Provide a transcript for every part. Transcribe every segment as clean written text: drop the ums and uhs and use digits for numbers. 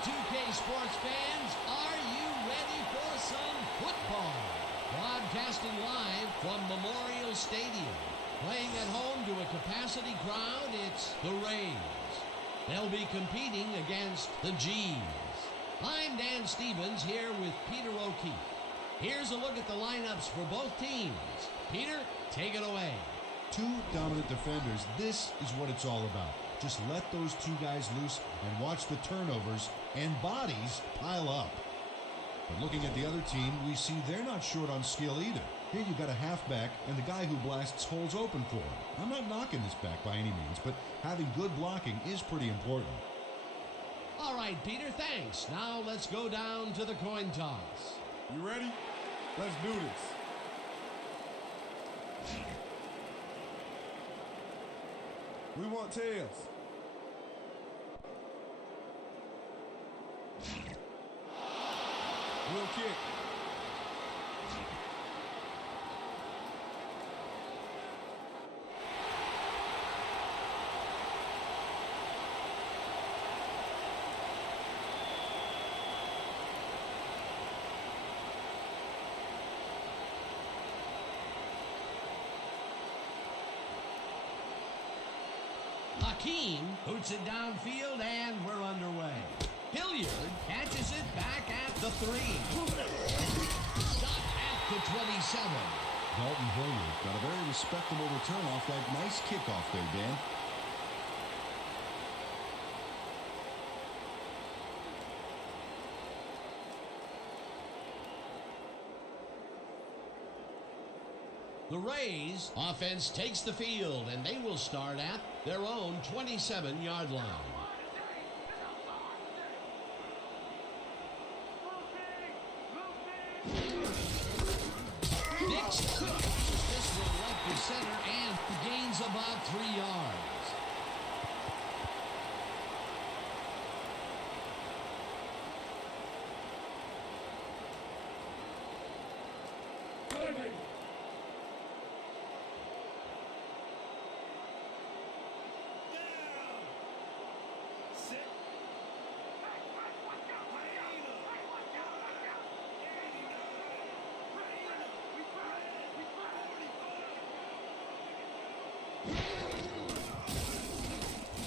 2K Sports fans, are you ready for some football? Broadcasting live from Memorial Stadium. Playing at home to a capacity crowd, it's the Rays. They'll be competing against the G's. I'm Dan Stevens here with Peter O'Keefe. Here's a look at the lineups for both teams. Peter, take it away. Two dominant defenders. This is what it's all about. Just let those two guys loose and watch the turnovers and bodies pile up. But looking at the other team, we see they're not short on skill either. Here you've got a halfback and the guy who blasts holes open for him. I'm not knocking this back by any means, but having good blocking is pretty important. All right, Peter, thanks. Now let's go down to the coin toss. You ready? Let's do this. We want tails. We'll kick. Hakeem boots it downfield, and we're underway. Hilliard catches it back at the 3. Stop at the 27. Dalton Hilliard got a very respectable return off that nice kickoff there, Dan. The Rays offense takes the field, and they will start at their own 27-yard line. Dix pushes this one left to center and gains about 3 yards.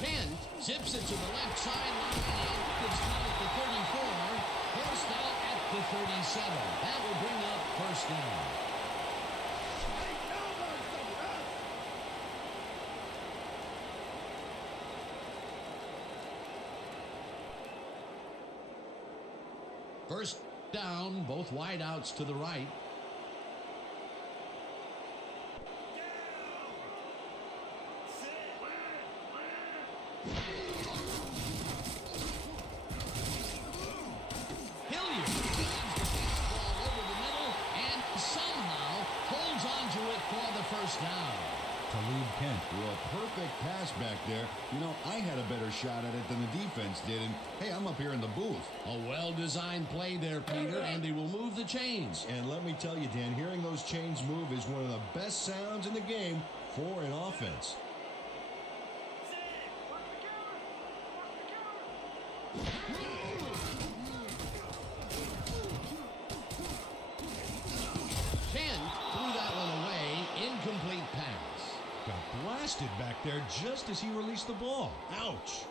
Kent zips it to the left sideline and it's down at the 34. Forced out at the 37. That will bring up first down. First down, both wideouts to the right. First down. Talib Kent threw a perfect pass back there. You know, I had a better shot at it than the defense did, and hey, I'm up here in the booth. A well-designed play there, Peter, and they will move the chains. And let me tell you, Dan, hearing those chains move is one of the best sounds in the game for an offense. Incomplete pass. Got blasted back there just as he released the ball. Ouch.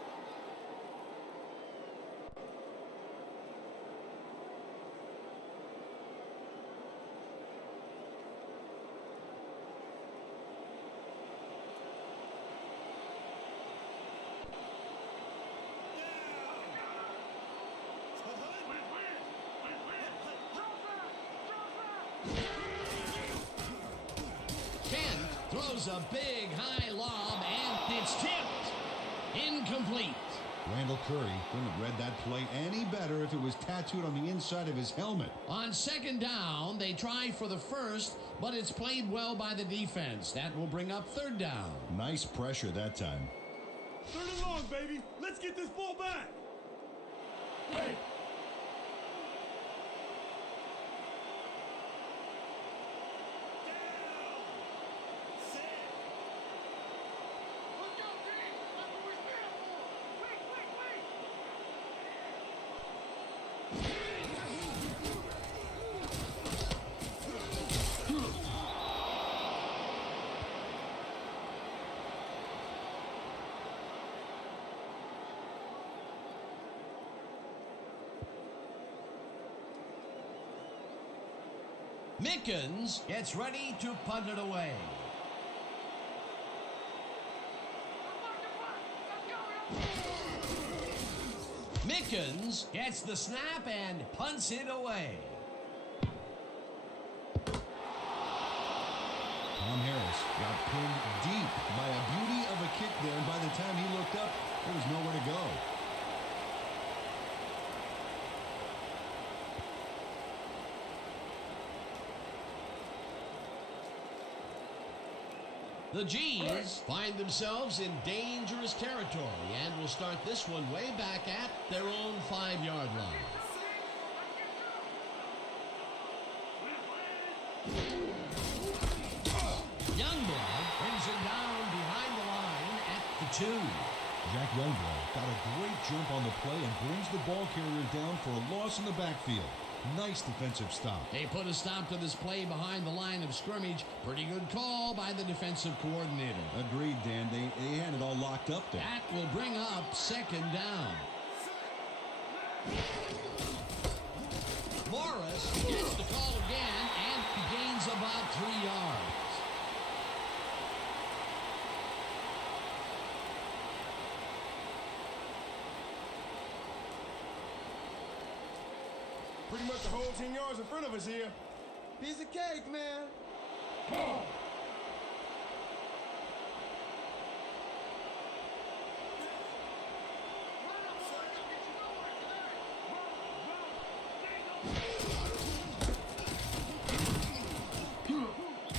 Throws a big high lob, and it's tipped. Incomplete. Randall Curry couldn't have read that play any better if it was tattooed on the inside of his helmet. On second down, they try for the first, but it's played well by the defense. That will bring up third down. Nice pressure that time. Third and long, baby. Let's get this ball back. Hey. Mickens gets ready to punt it away. Mickens gets the snap and punts it away. Tom Harris got pinned deep by a beauty of a kick there, and by the time he looked up, there was nowhere to go. The G's find themselves in dangerous territory and will start this one way back at their own 5-yard line. Youngblood brings it down behind the line at the 2. Jack Youngblood got a great jump on the play and brings the ball carrier down for a loss in the backfield. Nice defensive stop. They put a stop to this play behind the line of scrimmage. Pretty good call by the defensive coordinator. Agreed, Dan. They had it all locked up there. That will bring up 2nd down. Morris gets the call again and gains about 3 yards. Pretty much the whole 10 yards in front of us here. Piece of cake, man.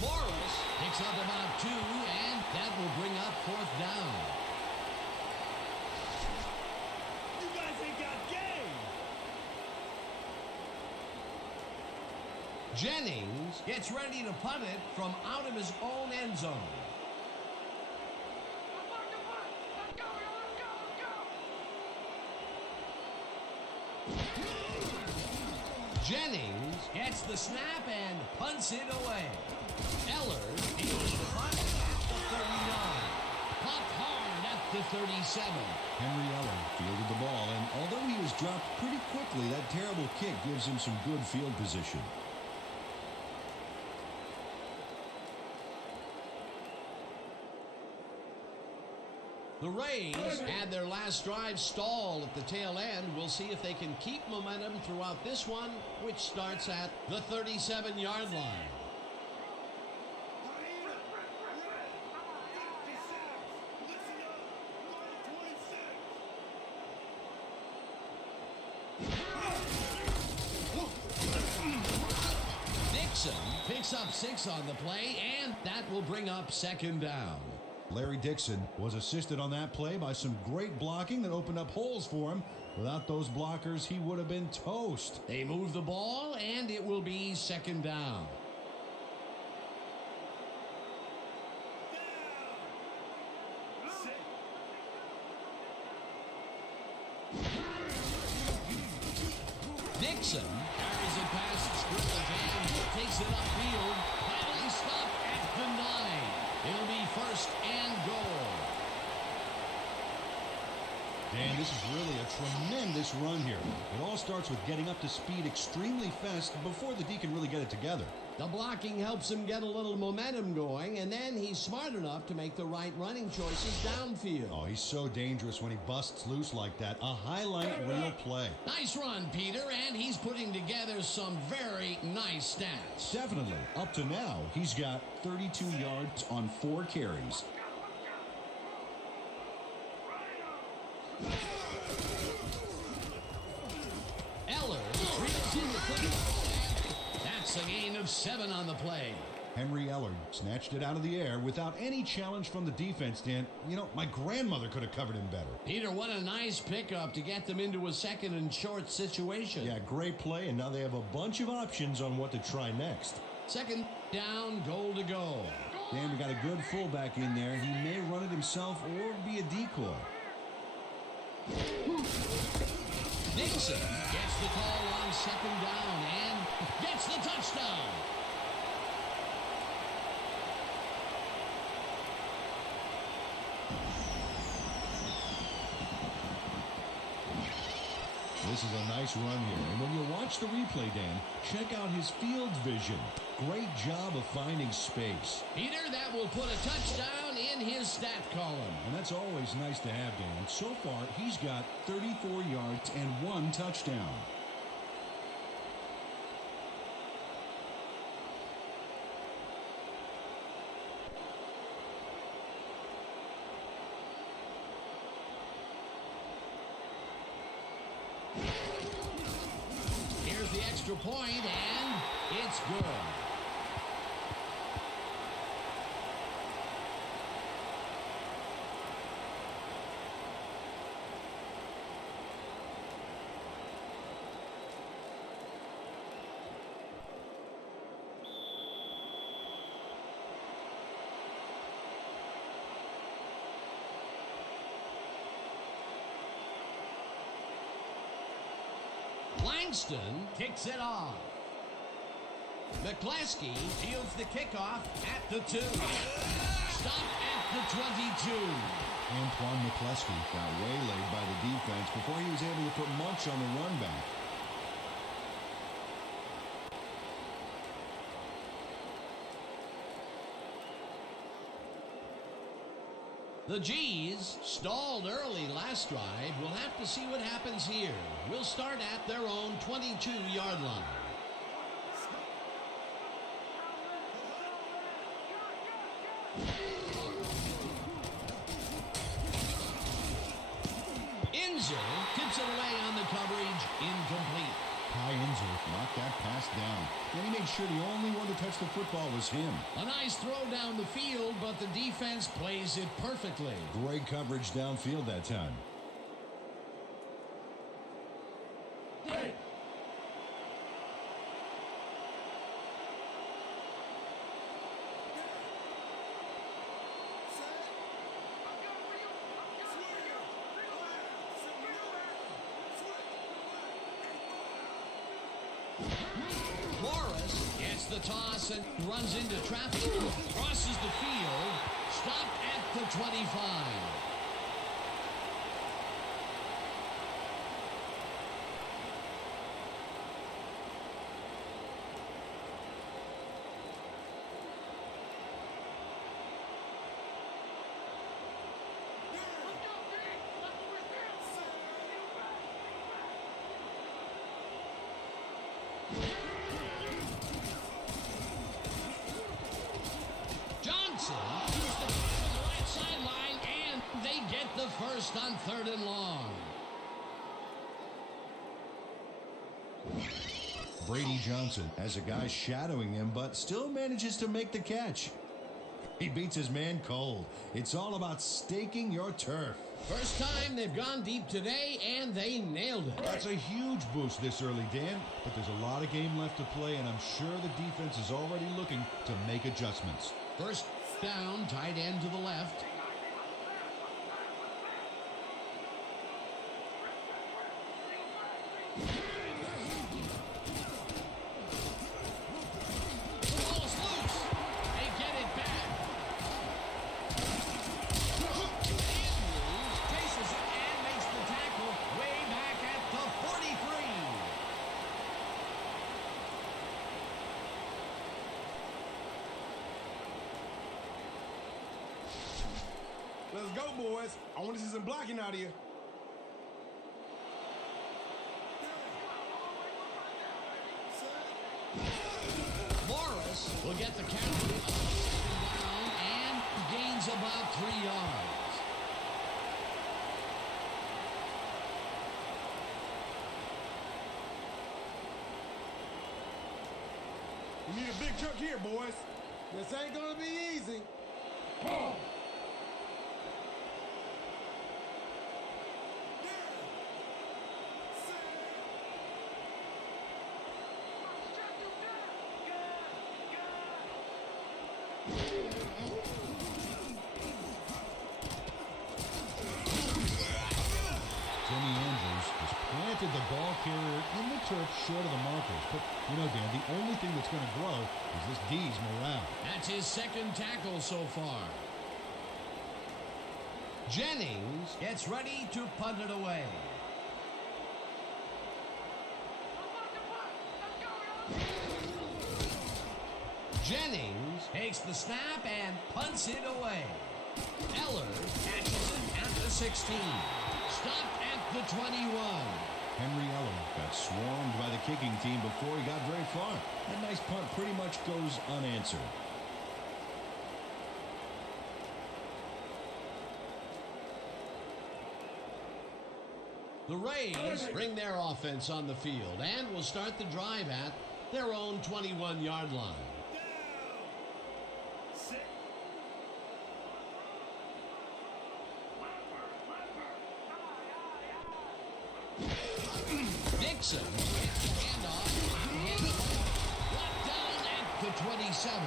Morris picks up about 2, and that will bring up 4th down. You guys ain't got game. Jennings gets ready to punt it from out of his own end zone. Jennings gets the snap and punts it away. Eller fields the punt at the 39. Punt hard at the 37. Henry Eller fielded the ball, and although he was dropped pretty quickly, that terrible kick gives him some good field position. The Rays had their last drive stall at the tail end. We'll see if they can keep momentum throughout this one, which starts at the 37-yard line. Dixon picks up 6 on the play, and that will bring up 2nd down. Larry Dixon was assisted on that play by some great blocking that opened up holes for him. Without those blockers, he would have been toast. They move the ball, and it will be 2nd down. Dixon carries it past scrimmage and takes it upfield. Finally stopped at the 9. It'll be 1st and goal. Dan, this is really a tremendous run here. It all starts with getting up to speed extremely fast before the D can really get it together. The blocking helps him get a little momentum going, and then he's smart enough to make the right running choices downfield. Oh, he's so dangerous when he busts loose like that. A highlight reel play. Nice run, Peter, and he's putting together some very nice stats. Definitely. Up to now, he's got 32 yards on 4 carries. Eller reaches in the football. That's a gain of 7 on the play. Henry Eller snatched it out of the air without any challenge from the defense, Dan. You know, my grandmother could have covered him better. Peter, what a nice pickup to get them into a 2nd and short situation. Yeah, great play, and now they have a bunch of options on what to try next. 2nd down, goal to go. Dan, we got a good fullback in there. He may run it himself or be a decoy. Dixon gets the call on 2nd down and gets the touchdown. This is a nice run here. And when you watch the replay, Dan, check out his field vision. Great job of finding space. Peter, that will put a touchdown in his stat column. And that's always nice to have, Dan. So far, he's got 34 yards and 1 touchdown. Here's the extra point, and it's good. Langston kicks it off. McCleskey fields the kickoff at the 2. Stop at the 22. Antoine McCleskey got waylaid by the defense before he was able to put much on the run back. The G's stalled early last drive. We'll have to see what happens here. We'll start at their own 22-yard line. Inzer tips it away on the coverage. Incomplete. Ty Inzer knocked that pass down. Then he made sure the only one to touch the football was him. A nice throw down the field, but the defense plays it perfectly. Great coverage downfield that time. Hey. Morris gets the toss and runs into traffic. Crosses the field. Stopped at the 25. Johnson used the pass on the right sideline, and they get the first on 3rd and long. Brady Johnson has a guy shadowing him, but still manages to make the catch. He beats his man cold. It's all about staking your turf. First time they've gone deep today, and they nailed it. That's a huge boost this early, Dan, but there's a lot of game left to play, and I'm sure the defense is already looking to make adjustments. First down, tight end to the left. The ball's loose. They get it back. Andrews chases it and makes the tackle way back at the 43. Let's go, boys. I want to see some blocking out of you. Morris will get the count down and gains about 3 yards. We need a big truck here, boys. This ain't gonna be easy. Timmy Andrews has planted the ball carrier in the turf short of the markers. But, you know, Dan, the only thing that's going to grow is this D's morale. That's his second tackle so far. Jennings gets ready to punt it away. takes the snap and punts it away. Eller catches it at the 16. Stopped at the 21. Henry Eller got swarmed by the kicking team before he got very far. That nice punt pretty much goes unanswered. The Rays bring their offense on the field and will start the drive at their own 21-yard line. Dixon gets the handoff and brought down at the 27.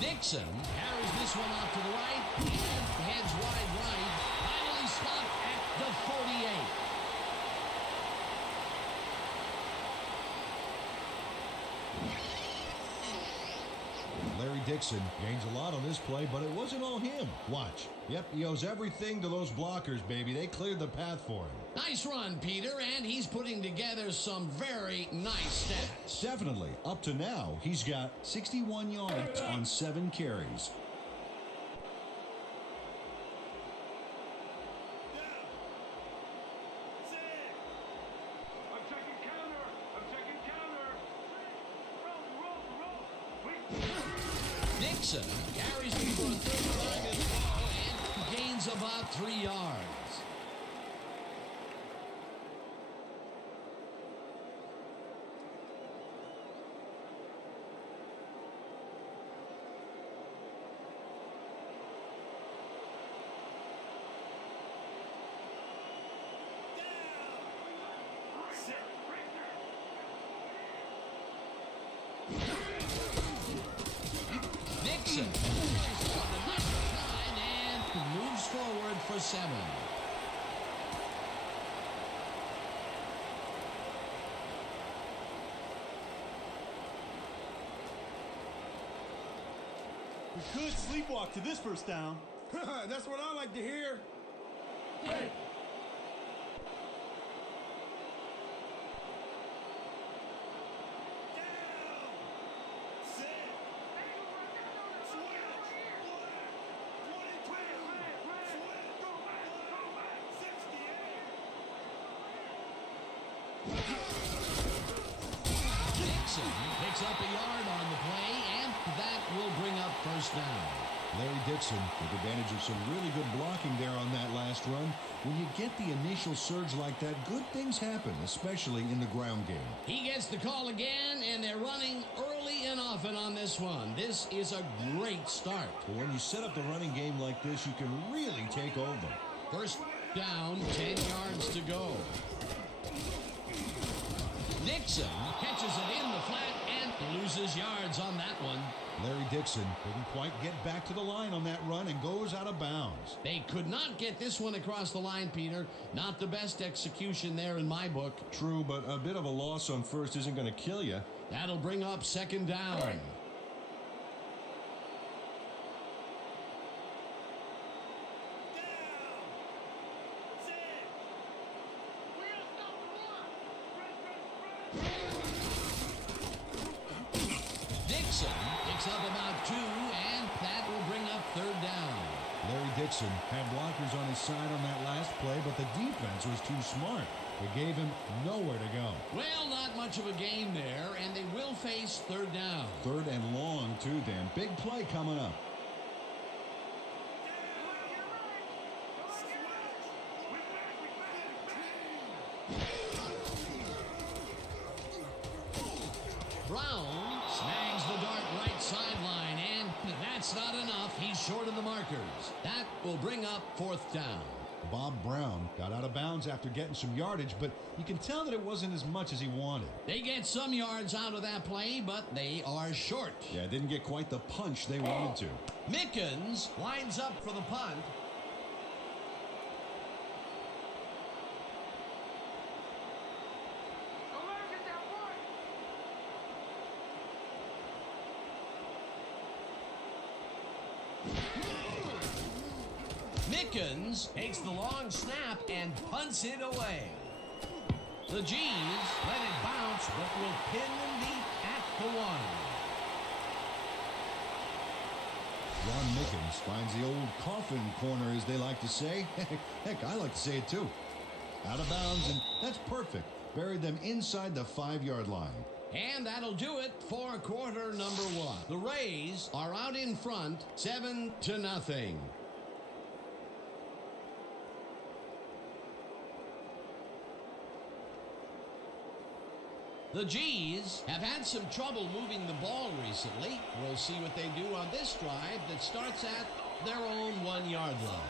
Dixon carries this one out to the right and heads wide right. Finally stopped at the 48. Larry Dixon gains a lot on this play, but it wasn't all him. Watch. Yep, he owes everything to those blockers, baby. They cleared the path for him. Nice run, Peter, and he's putting together some very nice stats. Definitely. Up to now, he's got 61 yards on 7 carries. Dixon carries me for a third time in a row and gains about 3 yards. Dixon and moves forward for 7. We could sleepwalk to this first down. That's what I like to hear. Hey. Dixon picks up a yard on the play, and that will bring up first down. Larry Dixon took advantage of some really good blocking there on that last run. When you get the initial surge like that, good things happen, especially in the ground game. He gets the call again, and they're running early and often on this one. This is a great start. But when you set up the running game like this, you can really take over. First down, 10 yards to go. Dixon catches it in the flat and loses yards on that one. Larry Dixon couldn't quite get back to the line on that run and goes out of bounds. They could not get this one across the line, Peter. Not the best execution there in my book. True, but a bit of a loss on first isn't going to kill you. That'll bring up second down. Dixon picks up about 2, and that will bring up third down. Larry Dixon had blockers on his side on that last play, but the defense was too smart. It gave him nowhere to go. Well, not much of a gain there, and they will face third down. Third and long, too, Dan. Big play coming up. Brown snags the dart right sideline, and that's not enough. He's short of the markers. That will bring up fourth down. Bob Brown got out of bounds after getting some yardage, but you can tell that it wasn't as much as he wanted. They get some yards out of that play, but they are short. Yeah, didn't get quite the punch they wanted to. Mickens lines up for the punt. Mickens takes the long snap and punts it away. The G's let it bounce, but will pin them deep at the 1. Ron Mickens finds the old coffin corner, as they like to say. Heck, I like to say it too. Out of bounds, and that's perfect. Buried them inside the 5-yard line. And that'll do it for quarter number 1. The Rays are out in front, 7-0. The G's have had some trouble moving the ball recently. We'll see what they do on this drive that starts at their own 1-yard line.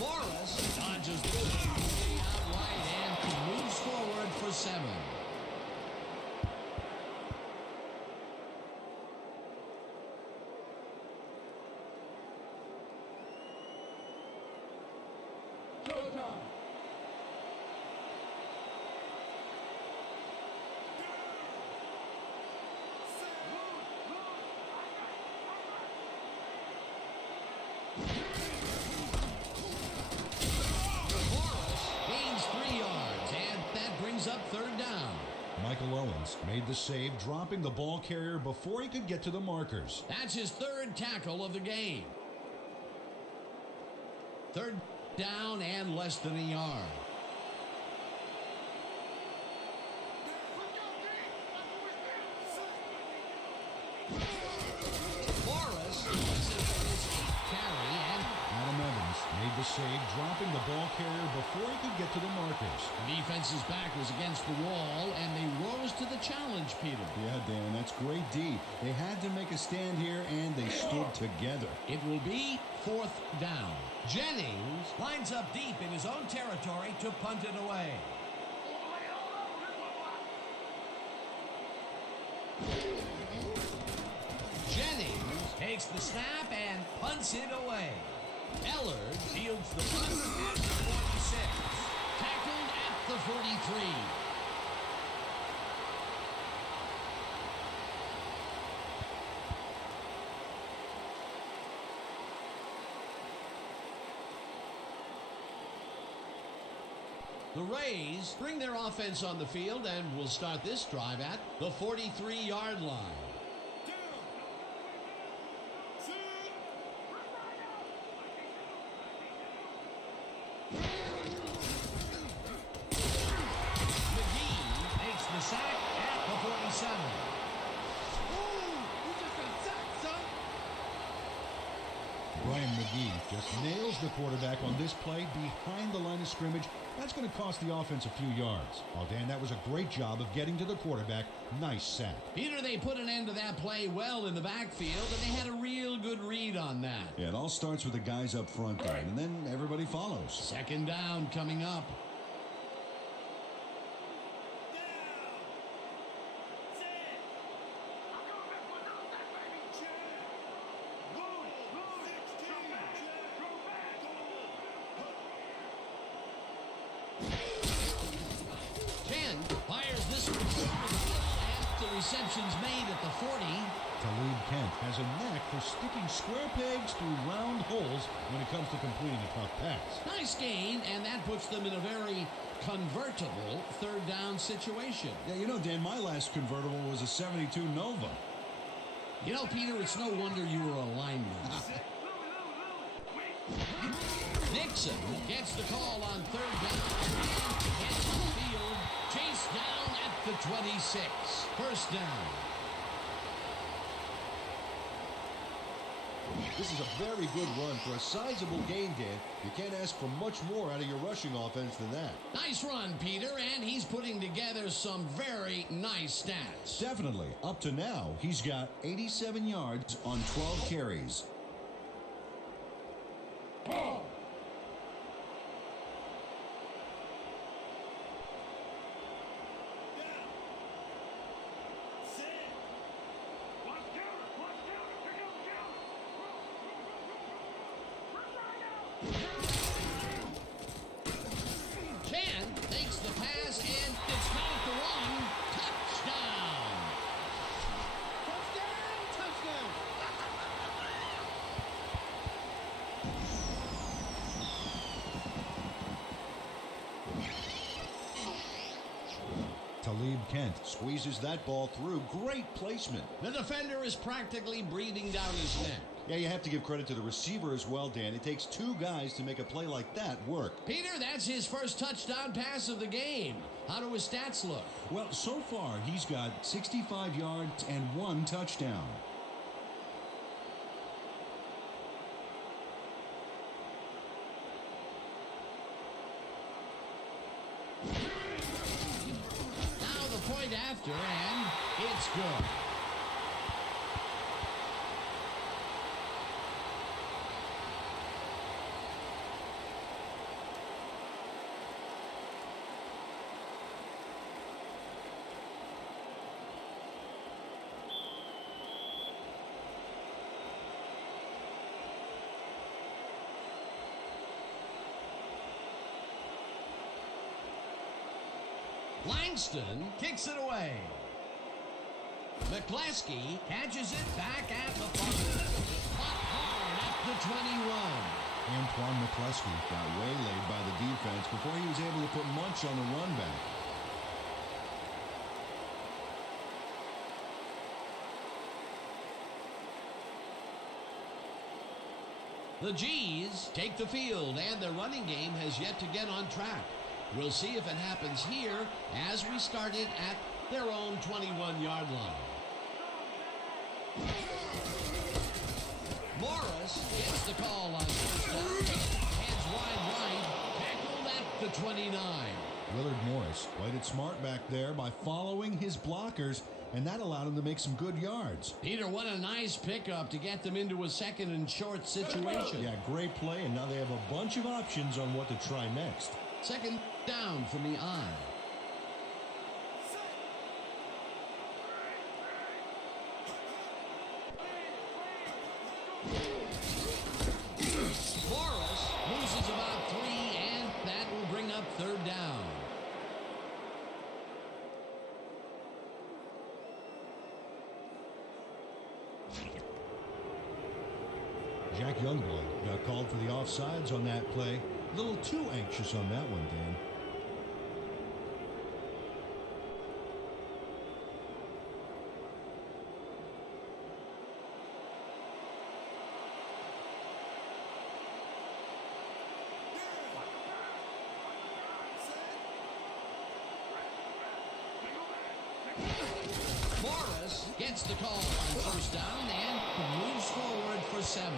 Morris dodges the play out wide and moves forward for 7. Up 3rd down. Michael Owens made the save, dropping the ball carrier before he could get to the markers. That's his 3rd tackle of the game. 3rd down and less than a yard. Morris carry and Adam Evans made the save, dropping the ball carrier before he could get to the markers. the defense's back was against the wall, and they rose to the challenge, Peter. Yeah, Dan, that's great D. They had to make a stand here, and they stood together. It will be 4th down. Jennings lines up deep in his own territory to punt it away. Jennings takes the snap and punts it away. Ellard fields the punt at the 46. Tackled at the 43. The Rays bring their offense on the field and will start this drive at the 43-yard line. McGee makes the sack at the 47. Brian McGee just nails the quarterback on this play behind the line of scrimmage. That's going to cost the offense a few yards. Oh, Dan, that was a great job of getting to the quarterback. Nice sack. Peter, they put an end to that play well in the backfield, and they had a real good read on that. Yeah, it all starts with the guys up front, Dan, and then everybody follows. 2nd down coming up. Receptions made at the 40. Talib Kent has a knack for sticking square pegs through round holes when it comes to completing a tough pass. Nice gain, and that puts them in a very convertible 3rd down situation. Yeah, you know, Dan, my last convertible was a 72 Nova. You know, Peter, it's no wonder you were a lineman. Nixon gets the call on 3rd down and gets on the field. Chased down at the 26. 1st down. This is a very good run for a sizable gain, Dan. You can't ask for much more out of your rushing offense than that. Nice run, Peter, and he's putting together some very nice stats. Definitely. Up to now, he's got 87 yards on 12 carries. Talib Kent squeezes that ball through. Great placement. The defender is practically breathing down his neck. Yeah, you have to give credit to the receiver as well, Dan. It takes two guys to make a play like that work. Peter, that's his first touchdown pass of the game. How do his stats look? Well, so far, he's got 65 yards and 1 touchdown. Now the point after, and it's good. Langston kicks it away. McCleskey catches it back at the 5. Caught hard at the 21. Antoine McCleskey got waylaid by the defense before he was able to put much on the run back. The G's take the field, and the running game has yet to get on track. We'll see if it happens here as we start it at their own 21-yard line. Morris gets the call on first down. Heads wide right, tackled at the 29. Willard Morris played it smart back there by following his blockers, and that allowed him to make some good yards. Peter, what a nice pickup to get them into a second and short situation. Yeah, great play, and now they have a bunch of options on what to try next. Second down from the I. Morris loses about 3, and that will bring up third down. Jack Youngblood got called for the offsides on that play. A little too anxious on that one, Dan. Morris gets the call on first down and moves forward for 7.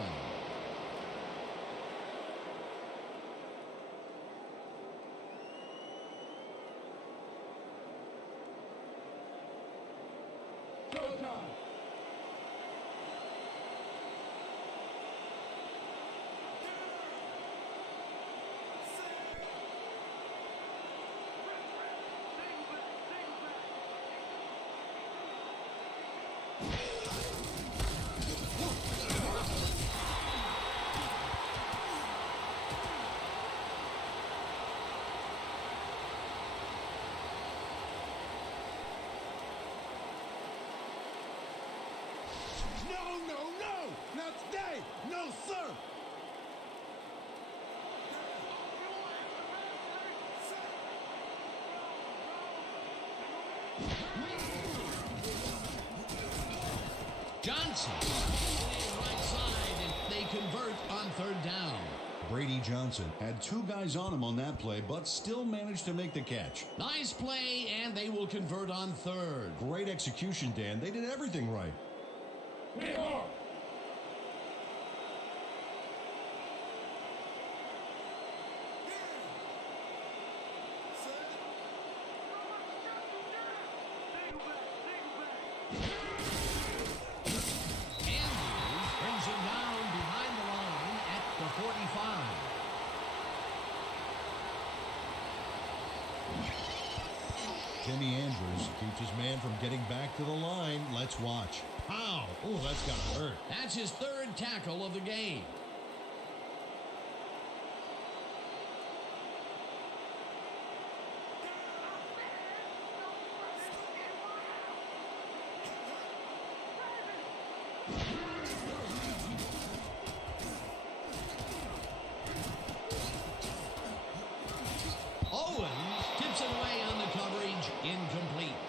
No! Not today! No, sir! Johnson right side, and they convert on third down. Brady Johnson had 2 guys on him on that play, but still managed to make the catch. Nice play, and they will convert on third. Great execution, Dan. They did everything right. Brings him down behind the line at the 45. Timmy Andrews keeps his man from getting back to the line. Let's watch. Pow! Oh, that's got to hurt. That's his third tackle of the game. Owens tips it away on the coverage, incomplete.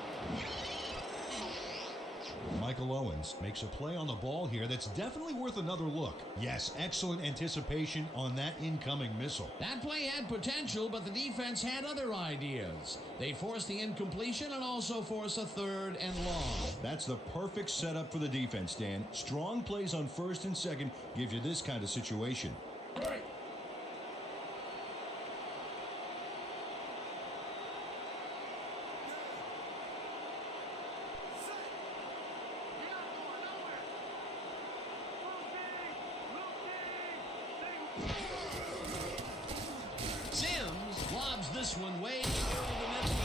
Williams makes a play on the ball here that's definitely worth another look. Yes, excellent anticipation on that incoming missile. That play had potential, but the defense had other ideas. They forced the incompletion and also forced a 3rd and long. That's the perfect setup for the defense, Dan. Strong plays on 1st and 2nd give you this kind of situation. Right. Sims lobs this one way over the middle.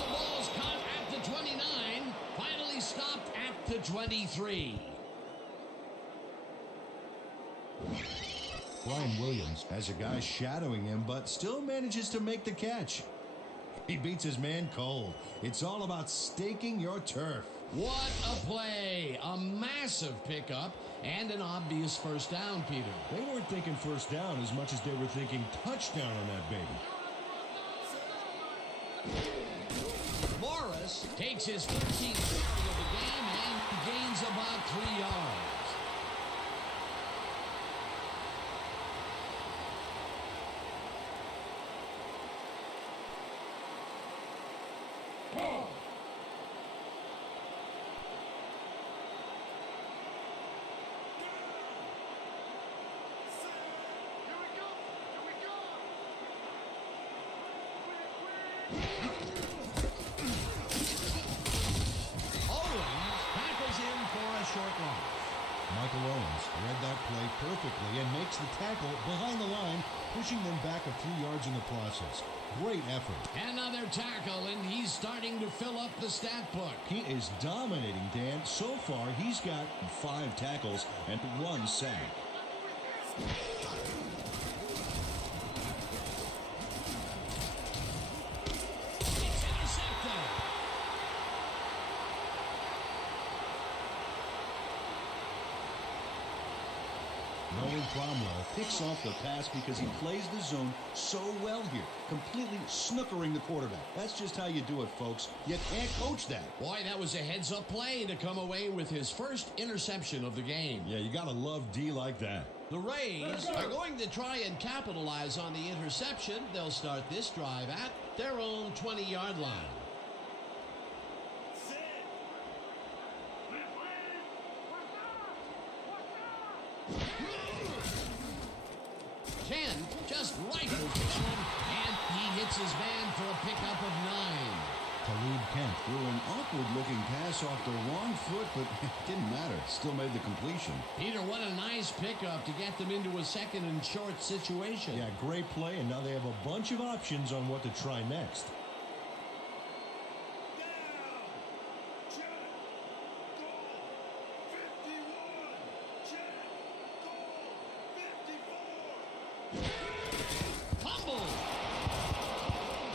The ball's caught at the 29. Finally stopped at the 23. Brian Williams has a guy shadowing him, but still manages to make the catch. He beats his man cold. It's all about staking your turf. What a play! A massive pickup and an obvious first down, Peter. They weren't thinking first down as much as they were thinking touchdown on that baby. Morris takes his 13th carry of the game and gains about 3 yards. Michael Owens read that play perfectly and makes the tackle behind the line, pushing them back a few yards in the process. Great effort. Another tackle, and he's starting to fill up the stat book. He is dominating, Dan. So far, he's got 5 tackles and 1 sack. It's intercepted. Nolan Cromwell picks off the pass because he plays the zone so well here, completely snookering the quarterback. That's just how you do it, folks. You can't coach that. Boy, that was a heads-up play to come away with his first interception of the game. Yeah, you gotta love D like that. The Rays are going to try and capitalize on the interception. They'll start this drive at their own 20-yard line. Ken just rifles this one, and he hits his man for a pickup of 9. Talib Kent threw an awkward-looking pass off the wrong foot, but it didn't matter. Still made the completion. Peter, what a nice pickup to get them into a 2nd and short situation. Yeah, great play, and now they have a bunch of options on what to try next. Fumble!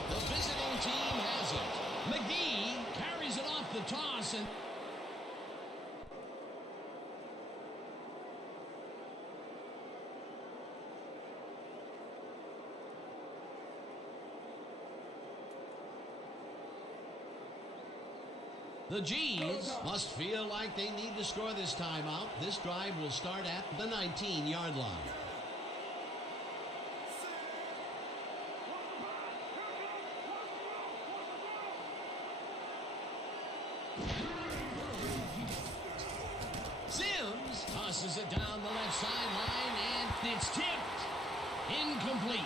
The visiting team has it. McGee carries it off the toss and... The G's must feel like they need to score this time out. This drive will start at the 19-yard line. Sims tosses it down the left sideline, and it's tipped. Incomplete.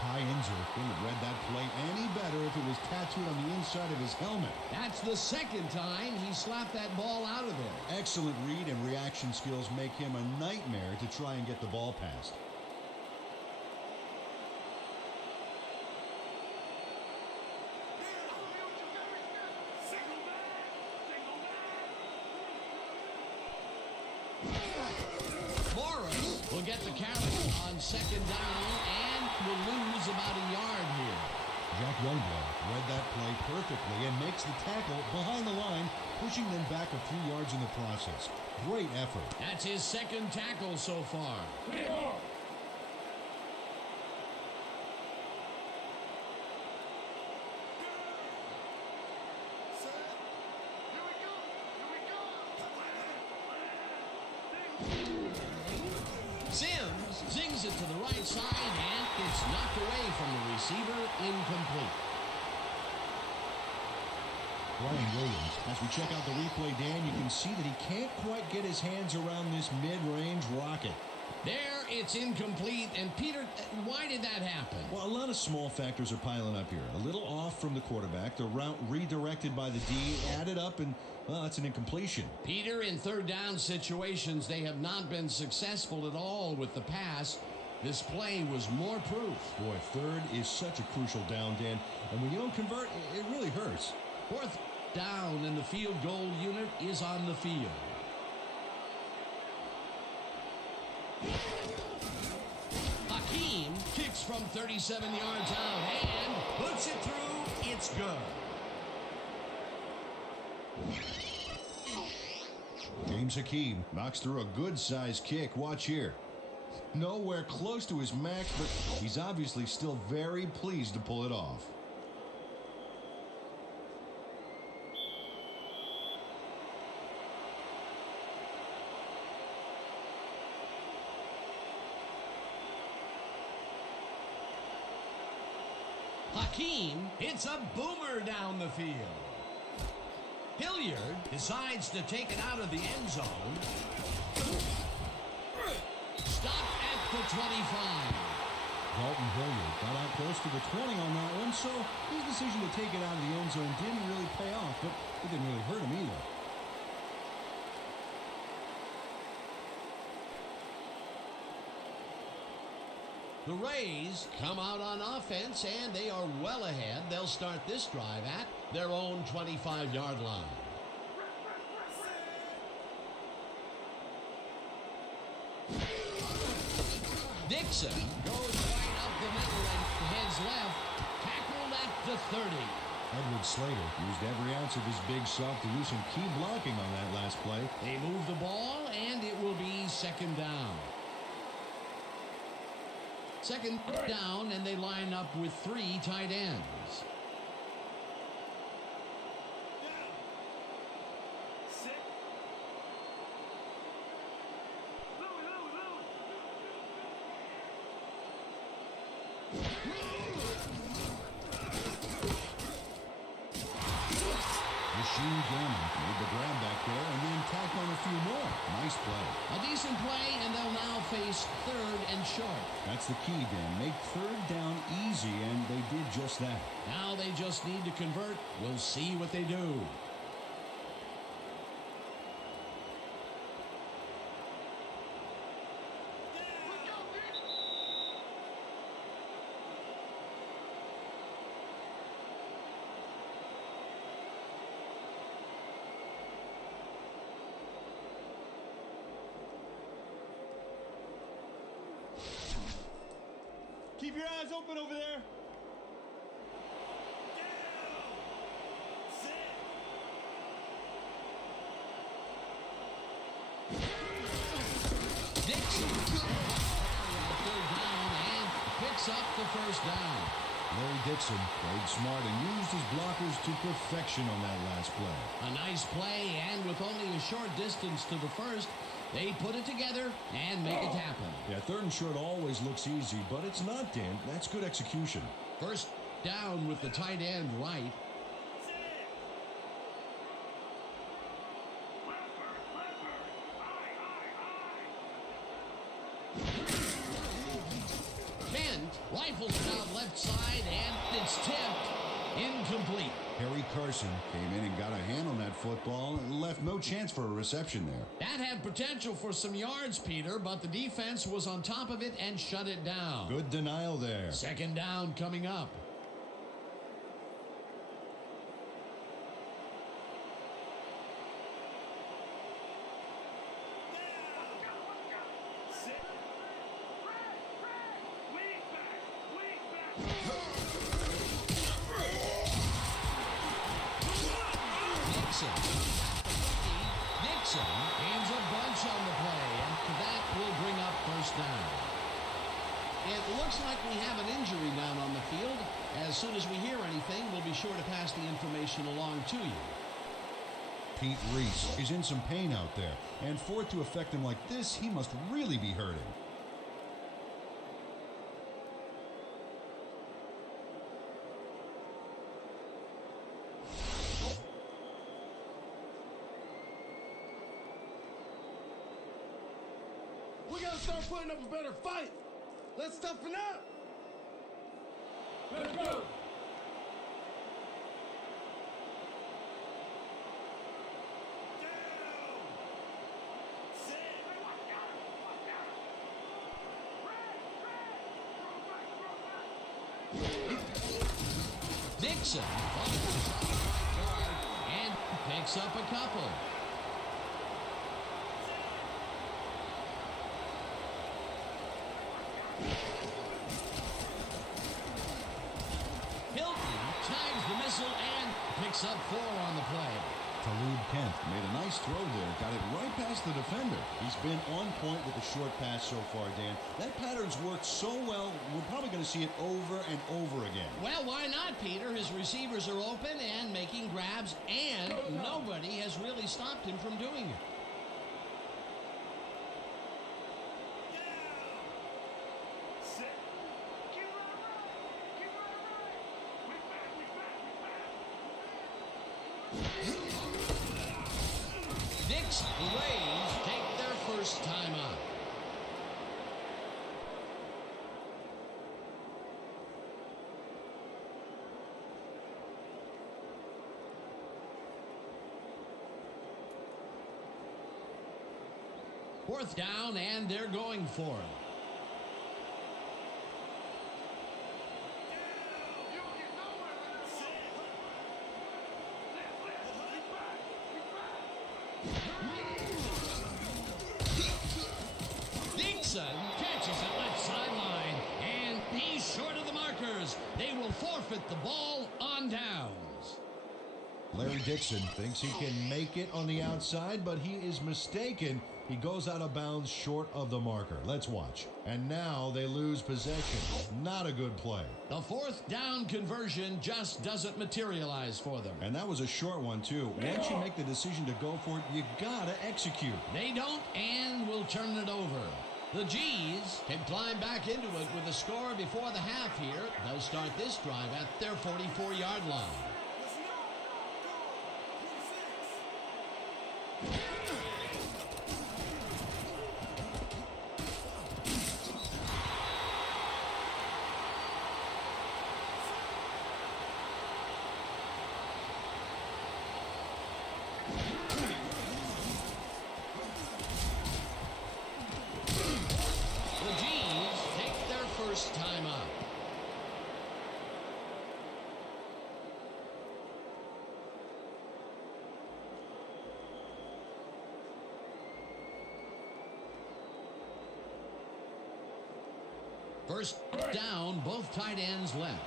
Ty Inzer couldn't have read that play any better if it was tattooed on the inside of his helmet. That's the 2nd time he slapped that ball out of there. Excellent read and reaction skills make him a nightmare to try and get the ball past. Morris will get the carry on 2nd down and will lose about a yard here. Jack Youngblood read that play perfectly and makes the tackle behind the line, pushing them back a few yards in the process. Great effort. That's his 2nd tackle so far. Sims zings it to the right side, and it's knocked away from the receiver, incomplete. Brian Williams, as we check out the replay, Dan, you can see that he can't quite get his hands around this mid-range rocket. There, it's incomplete. And Peter, why did that happen? Well, a lot of small factors are piling up here. A little off from the quarterback, the route redirected by the D, added up, and, well, that's an incompletion. Peter, in third down situations, they have not been successful at all with the pass. This play was more proof. Boy, third is such a crucial down, Dan, and when you don't convert, it really hurts. Fourth down, and the field goal unit is on the field. Hakeem kicks from 37 yards out and puts it through. It's good. James Hakeem knocks through a good-sized kick. Watch here. Nowhere close to his max, but he's obviously still very pleased to pull it off. Hakeem hits a boomer down the field. Hilliard decides to take it out of the end zone. Stopped at the 25. Dalton Hilliard got out close to the 20 on that one, so his decision to take it out of the end zone didn't really pay off, but it didn't really hurt him either. The Rays come out on offense, and they are well ahead. They'll start this drive at their own 25-yard line. Dixon goes right up the middle and heads left. Tackled at the 30. Edward Slater used every ounce of his big self to do some key blocking on that last play. They move the ball, and it will be second down. Second down, and they line up with three tight ends. Machine Gammon made the grab back there and then tacked on a few more. Nice play. A decent play, and they'll now face third and short. That's the key, Dan. Make third down easy, and they did just that. Now they just need to convert. We'll see what they do. Keep your eyes open over there. Dixon third down and picks up the first down. Larry Dixon played smart and used his blockers to perfection on that last play. A nice play, and with only a short distance to the first, they put it together and make it happen. Yeah, third and short always looks easy, but it's not, Dan. That's good execution. First down with the tight end right. Kent rifles it out left side, and it's tipped. Incomplete. Harry Carson came in and got a hand on that football and left no chance for a reception there. That had potential for some yards, Peter, but the defense was on top of it and shut it down. Good denial there. Second down coming up. Dixon gains a bunch on the play, and that will bring up first down. It looks like we have an injury down on the field. As soon as we hear anything, we'll be sure to pass the information along to you. Pete Reese is in some pain out there, and for it to affect him like this, he must really be hurting. gotta start putting up a better fight. Let's toughen up. Let's go. Dixon and picks up a couple. Hilton tags the missile and picks up 4 on the play. Talib Kent made a nice throw there, got it right past the defender. He's been on point with the short pass so far, Dan. That pattern's worked so well, we're probably going to see it over and over again. Well, why not, Peter? His receivers are open and making grabs, and nobody has really stopped him from doing it. Dixon, the Rays take their first time out. Fourth down, and they're going for it. Dixon catches it left sideline, and he's short of the markers. They will forfeit the ball on downs. Larry Dixon thinks he can make it on the outside, but he is mistaken. He goes out of bounds short of the marker. Let's watch. And now they lose possession. Not a good play. The fourth down conversion just doesn't materialize for them. And that was a short one, too. Once you make the decision to go for it, you gotta execute. They don't and will turn it over. The G's can climb back into it with a score before the half here. They'll start this drive at their 44-yard line. The G's take their first time out. First down, both tight ends left.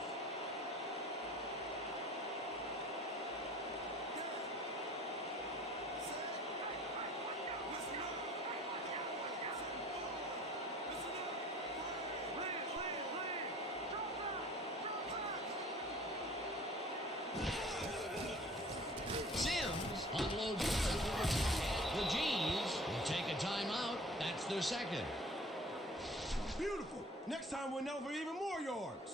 Sims unloads. The G's will take a timeout. That's their second. Beautiful. Next time we'll know for even more yards.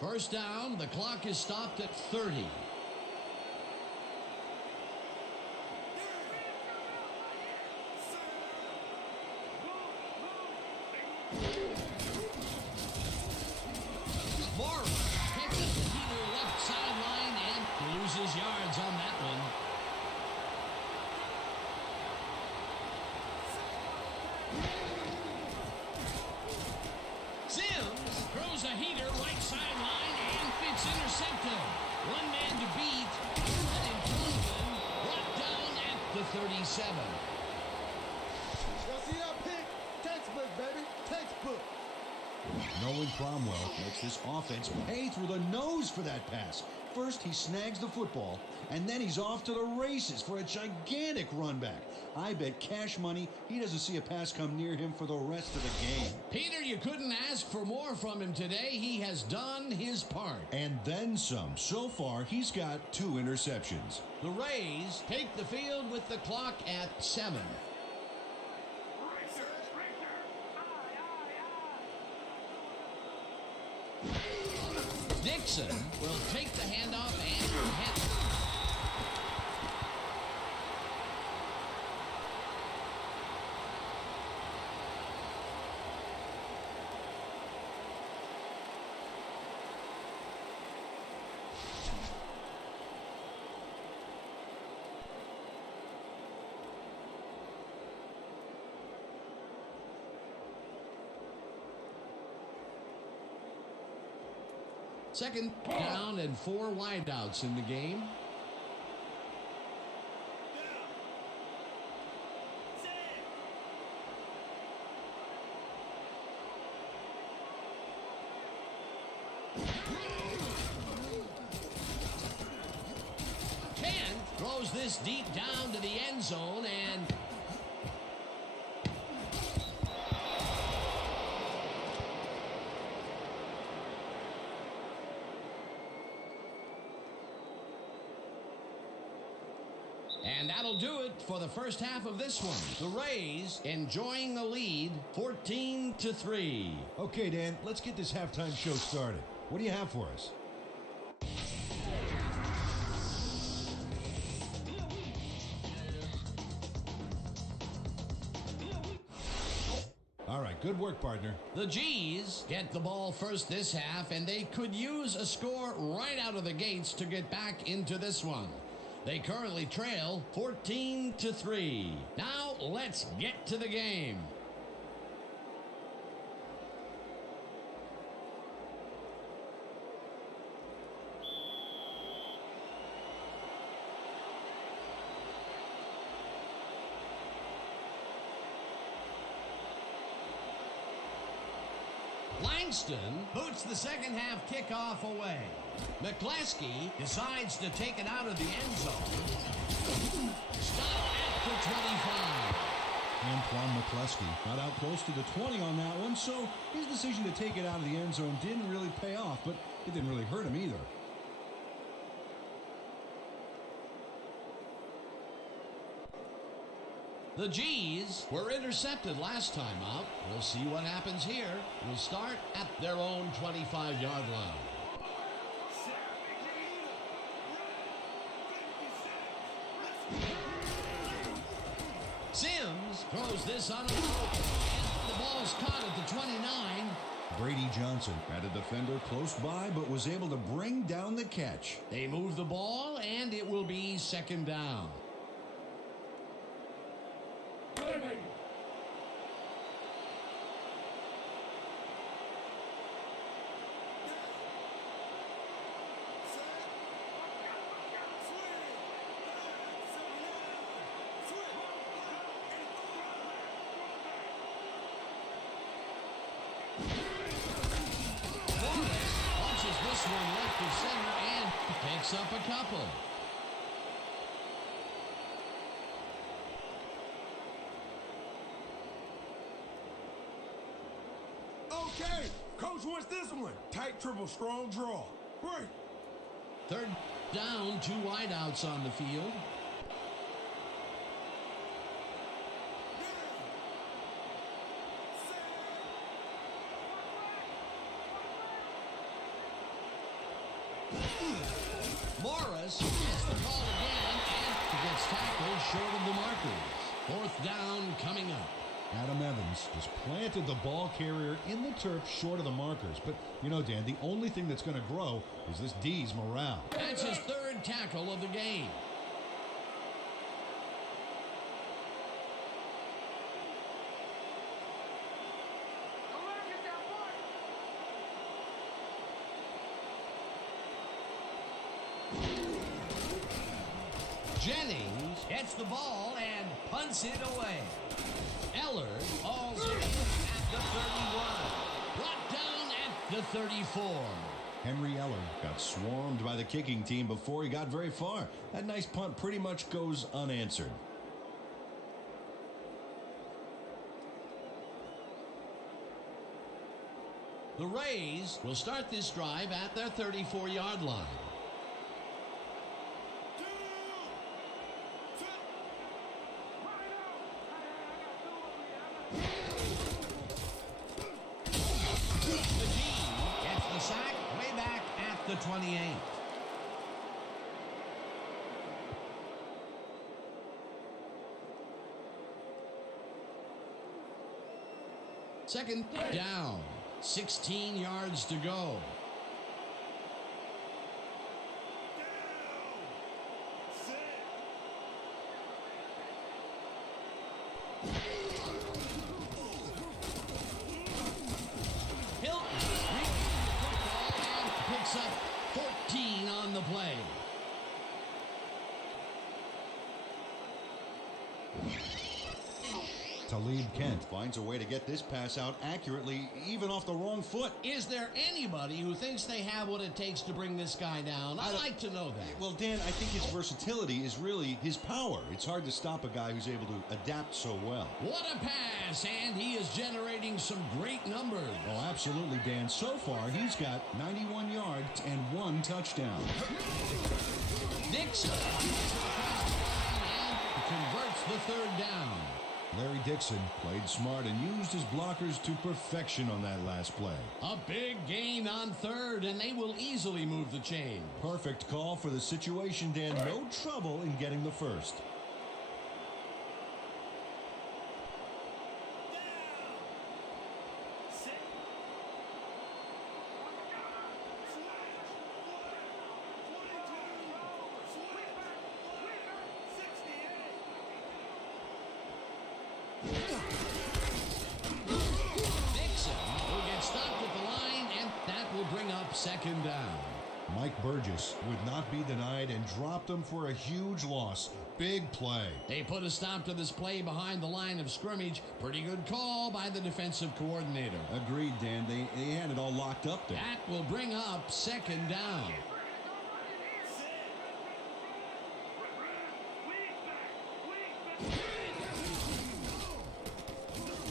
First down, the clock is stopped at 30. Morris catches the heater left sideline and loses yards on that one. Sims throws a heater right sideline and it's intercepted. One man to beat. And in front of him, brought down at the 37. Y'all see that pick? Textbook, baby. Textbook. Nolan Cromwell makes this offense pay through the nose for that pass. First, he snags the football, and then he's off to the races for a gigantic run back. I bet cash money he doesn't see a pass come near him for the rest of the game. Peter, you couldn't ask for more from him today. He has done his part. And then some. So far, he's got 2 interceptions. The Rays take the field with the clock at 7. Dixon will take the Second down and 4 wideouts in the game. Throws this deep down to the end zone and that'll do it for the first half of this one. The Rays enjoying the lead 14-3. Okay, Dan, let's get this halftime show started. What do you have for us? All right, good work, partner. The G's get the ball first this half, and they could use a score right out of the gates to get back into this one. They currently trail 14-3. Now let's get to the game. Langston boots the second half kickoff away. McCleskey decides to take it out of the end zone. Stop at the 25. Antoine McCleskey got out close to the 20 on that one, so his decision to take it out of the end zone didn't really pay off, but it didn't really hurt him either. The G's were intercepted last time out. We'll see what happens here. We'll start at their own 25-yard line. Sims throws this on a rope. The ball's caught at the 29. Brady Johnson had a defender close by, but was able to bring down the catch. They move the ball, and it will be second down. Launches this one left of center and picks up a couple. Okay, coach wants this one. Tight triple, strong draw. Break. Third down, 2 wideouts on the field. Morris gets the call again and gets tackled short of the markers. Fourth down coming up. Adam Evans just planted the ball carrier in the turf short of the markers. But, you know, Dan, the only thing that's going to grow is this D's morale. That's his third tackle of the game. Jennings gets the ball and punts it away. Eller hauls it at the 31. Brought down at the 34. Henry Eller got swarmed by the kicking team before he got very far. That nice punt pretty much goes unanswered. The Rays will start this drive at their 34-yard line. Sack way back at the 28. Second down, 16 yards to go. Up Talib Kent finds a way to get this pass out accurately, even off the wrong foot. Is there anybody who thinks they have what it takes to bring this guy down? I'd like to know that. Well, Dan, I think his versatility is really his power. It's hard to stop a guy who's able to adapt so well. What a pass, and he is generating some great numbers. Oh, absolutely, Dan. So far, he's got 91 yards and 1 touchdown. Dixon converts the third down. Larry Dixon played smart and used his blockers to perfection on that last play. A big gain on third, and they will easily move the chain. Perfect call for the situation, Dan. No trouble in getting the first. Second down. Mike Burgess would not be denied and dropped him for a huge loss. Big play. They put a stop to this play behind the line of scrimmage. Pretty good call by the defensive coordinator. Agreed, Dan. They had it all locked up there. That will bring up second down.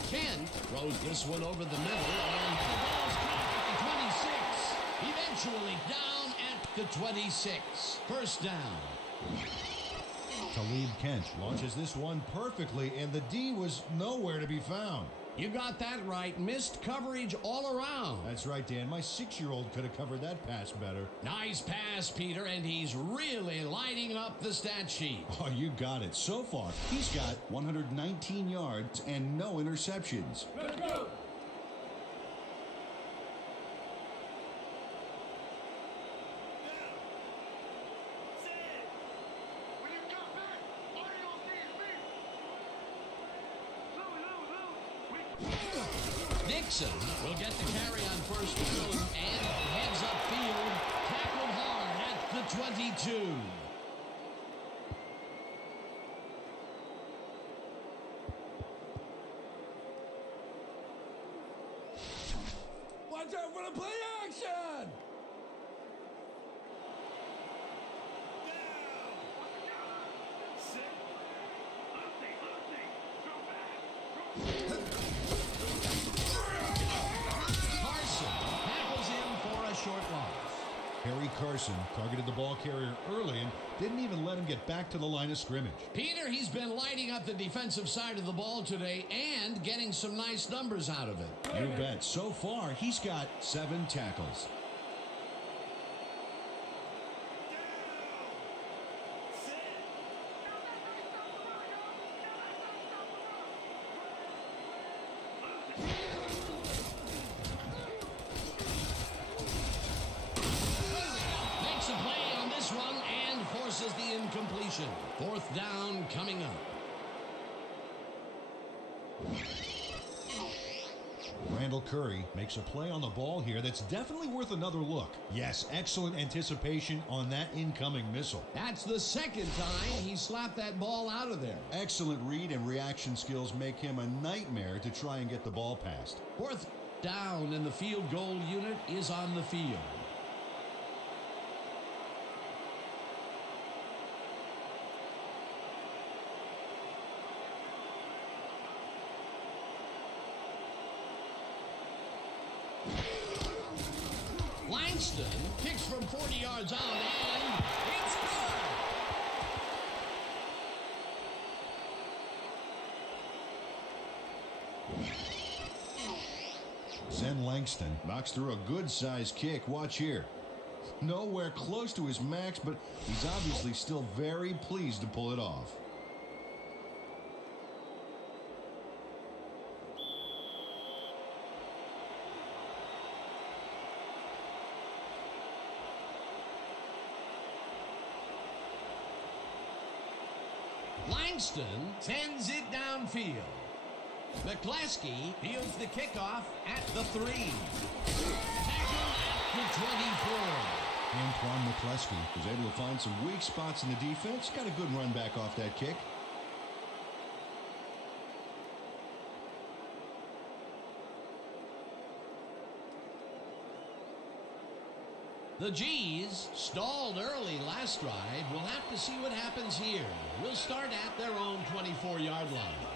Kent throws this one over the middle, and the ball's caught at the 26. Eventually down at the 26. First down. Talib Kent launches this one perfectly, and the D was nowhere to be found. You got that right. Missed coverage all around. That's right, Dan. My 6-year-old could have covered that pass better. Nice pass, Peter, and he's really lighting up the stat sheet. Oh, you got it. So far, he's got 119 yards and no interceptions. Let's go! Dixon will get the carry on first down and heads upfield, tackled hard at the 22. Watch out for the play action! Harry Carson targeted the ball carrier early and didn't even let him get back to the line of scrimmage. Peter, he's been lighting up the defensive side of the ball today and getting some nice numbers out of it. You bet. So far, he's got 7 tackles. The incompletion. Fourth down coming up. Randall Curry makes a play on the ball here that's definitely worth another look. Yes, excellent anticipation on that incoming missile. That's the second time he slapped that ball out of there. Excellent read and reaction skills make him a nightmare to try and get the ball past. Fourth down, and the field goal unit is on the field. Langston kicks from 40 yards out, and it's good. Zen Langston knocks through a good-sized kick. Watch here. Nowhere close to his max, but he's obviously still very pleased to pull it off. Langston sends it downfield. McCleskey fields the kickoff at the 3. Tackled at the 24. Antoine McCleskey was able to find some weak spots in the defense. Got a good run back off that kick. The G's stalled early last drive. We'll have to see what happens here. We'll start at their own 24-yard line.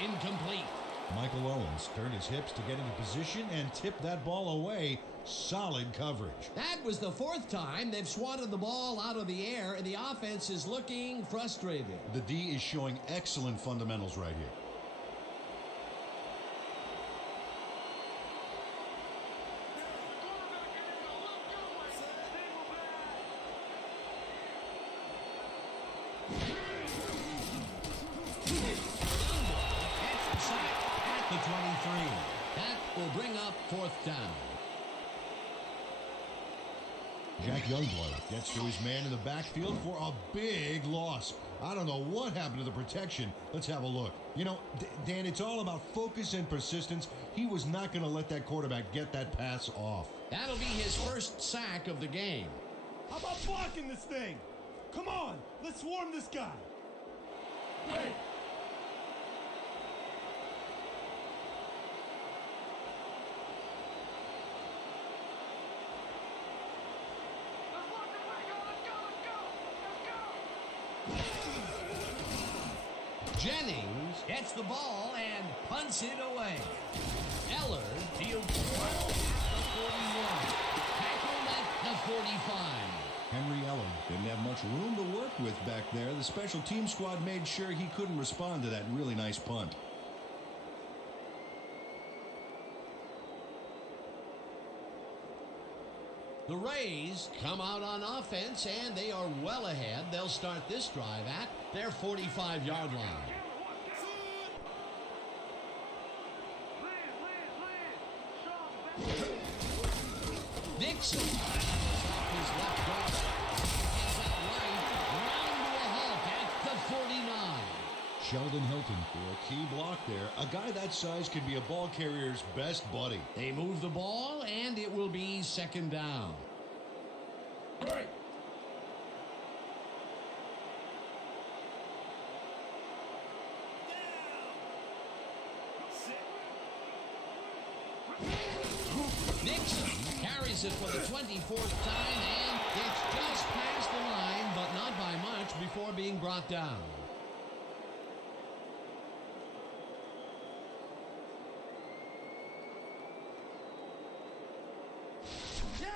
Incomplete. Michael Owens turned his hips to get into position and tipped that ball away. Solid coverage. That was the fourth time they've swatted the ball out of the air, and the offense is looking frustrated. The D is showing excellent fundamentals right here. The 23. That will bring up fourth down. Jack Youngblood gets to his man in the backfield for a big loss. I don't know what happened to the protection. Let's have a look. You know, Dan, it's all about focus and persistence. He was not going to let that quarterback get that pass off. That'll be his first sack of the game. How about blocking this thing? Come on, let's swarm this guy. Hey. Jennings gets the ball and punts it away. Eller fields the ball at the 41. Tackled at the 45. Henry Eller didn't have much room to work with back there. The special team squad made sure he couldn't respond to that really nice punt. The Rays come out on offense, and they are well ahead. They'll start this drive at their 45-yard line. Dixon his left guard. He's out right, round to a halt at the 49. Sheldon Hilton for a key block there. A guy that size can be a ball carrier's best buddy. They move the ball, and it will be second down. Right. Nixon carries it for the 24th time, and it's just past the line, but not by much before being brought down. Yeah,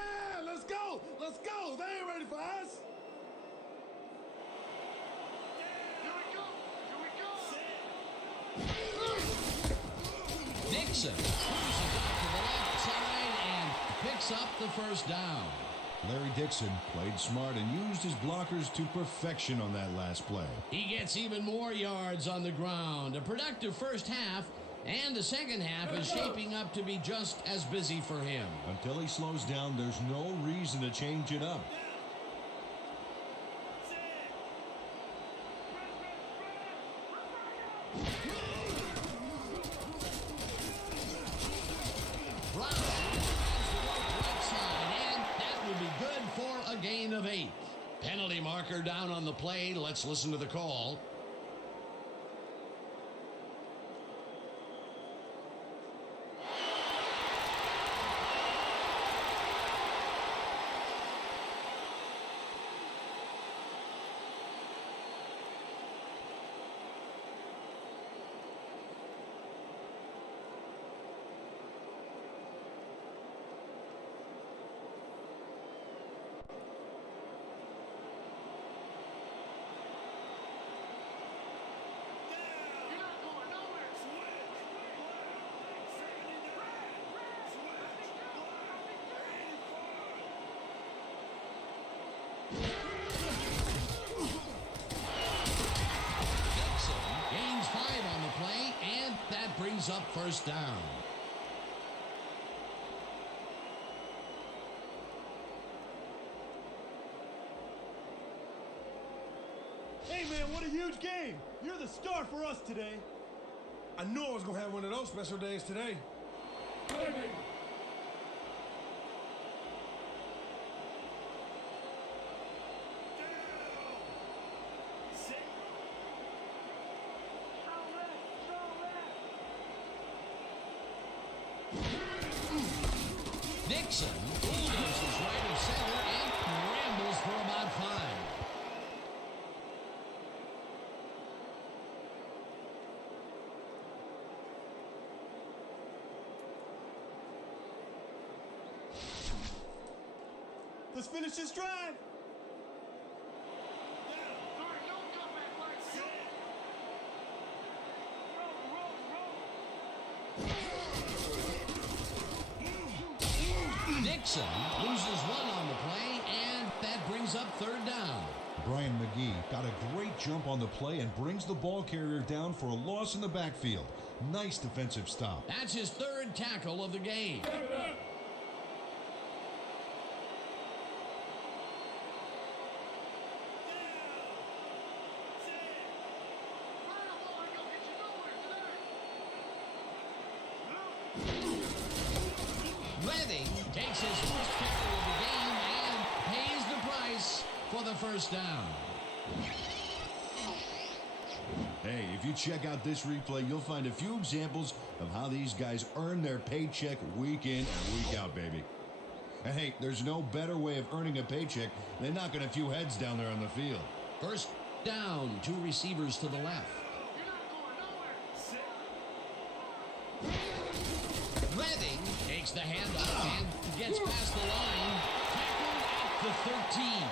let's go. Let's go. They ain't ready for us. Nixon cruises out to the left side and picks up the first down. Larry Dixon played smart and used his blockers to perfection on that last play. He gets even more yards on the ground. A productive first half, and the second half is shaping up to be just as busy for him. Until he slows down, there's no reason to change it up. Brown tries to work right side, and that will be good for a gain of 8. Penalty marker down on the play. Let's listen to the call. brings up first down. Hey, man, what a huge game. You're the star for us today. I knew I was going to have one of those special days today. Nixon bulldozes right of center and rambles for about 5. Let's finish this drive. Nixon loses 1 on the play, and that brings up third down. Brian McGee got a great jump on the play and brings the ball carrier down for a loss in the backfield. Nice defensive stop. That's his 3rd tackle of the game. Redding takes his first tackle of the game and pays the price for the first down. Hey, if you check out this replay, you'll find a few examples of how these guys earn their paycheck week in and week out, baby. And hey, there's no better way of earning a paycheck than knocking a few heads down there on the field. First down, 2 receivers to the left. Redding takes the handoff and gets past the line. Tackled at the 13.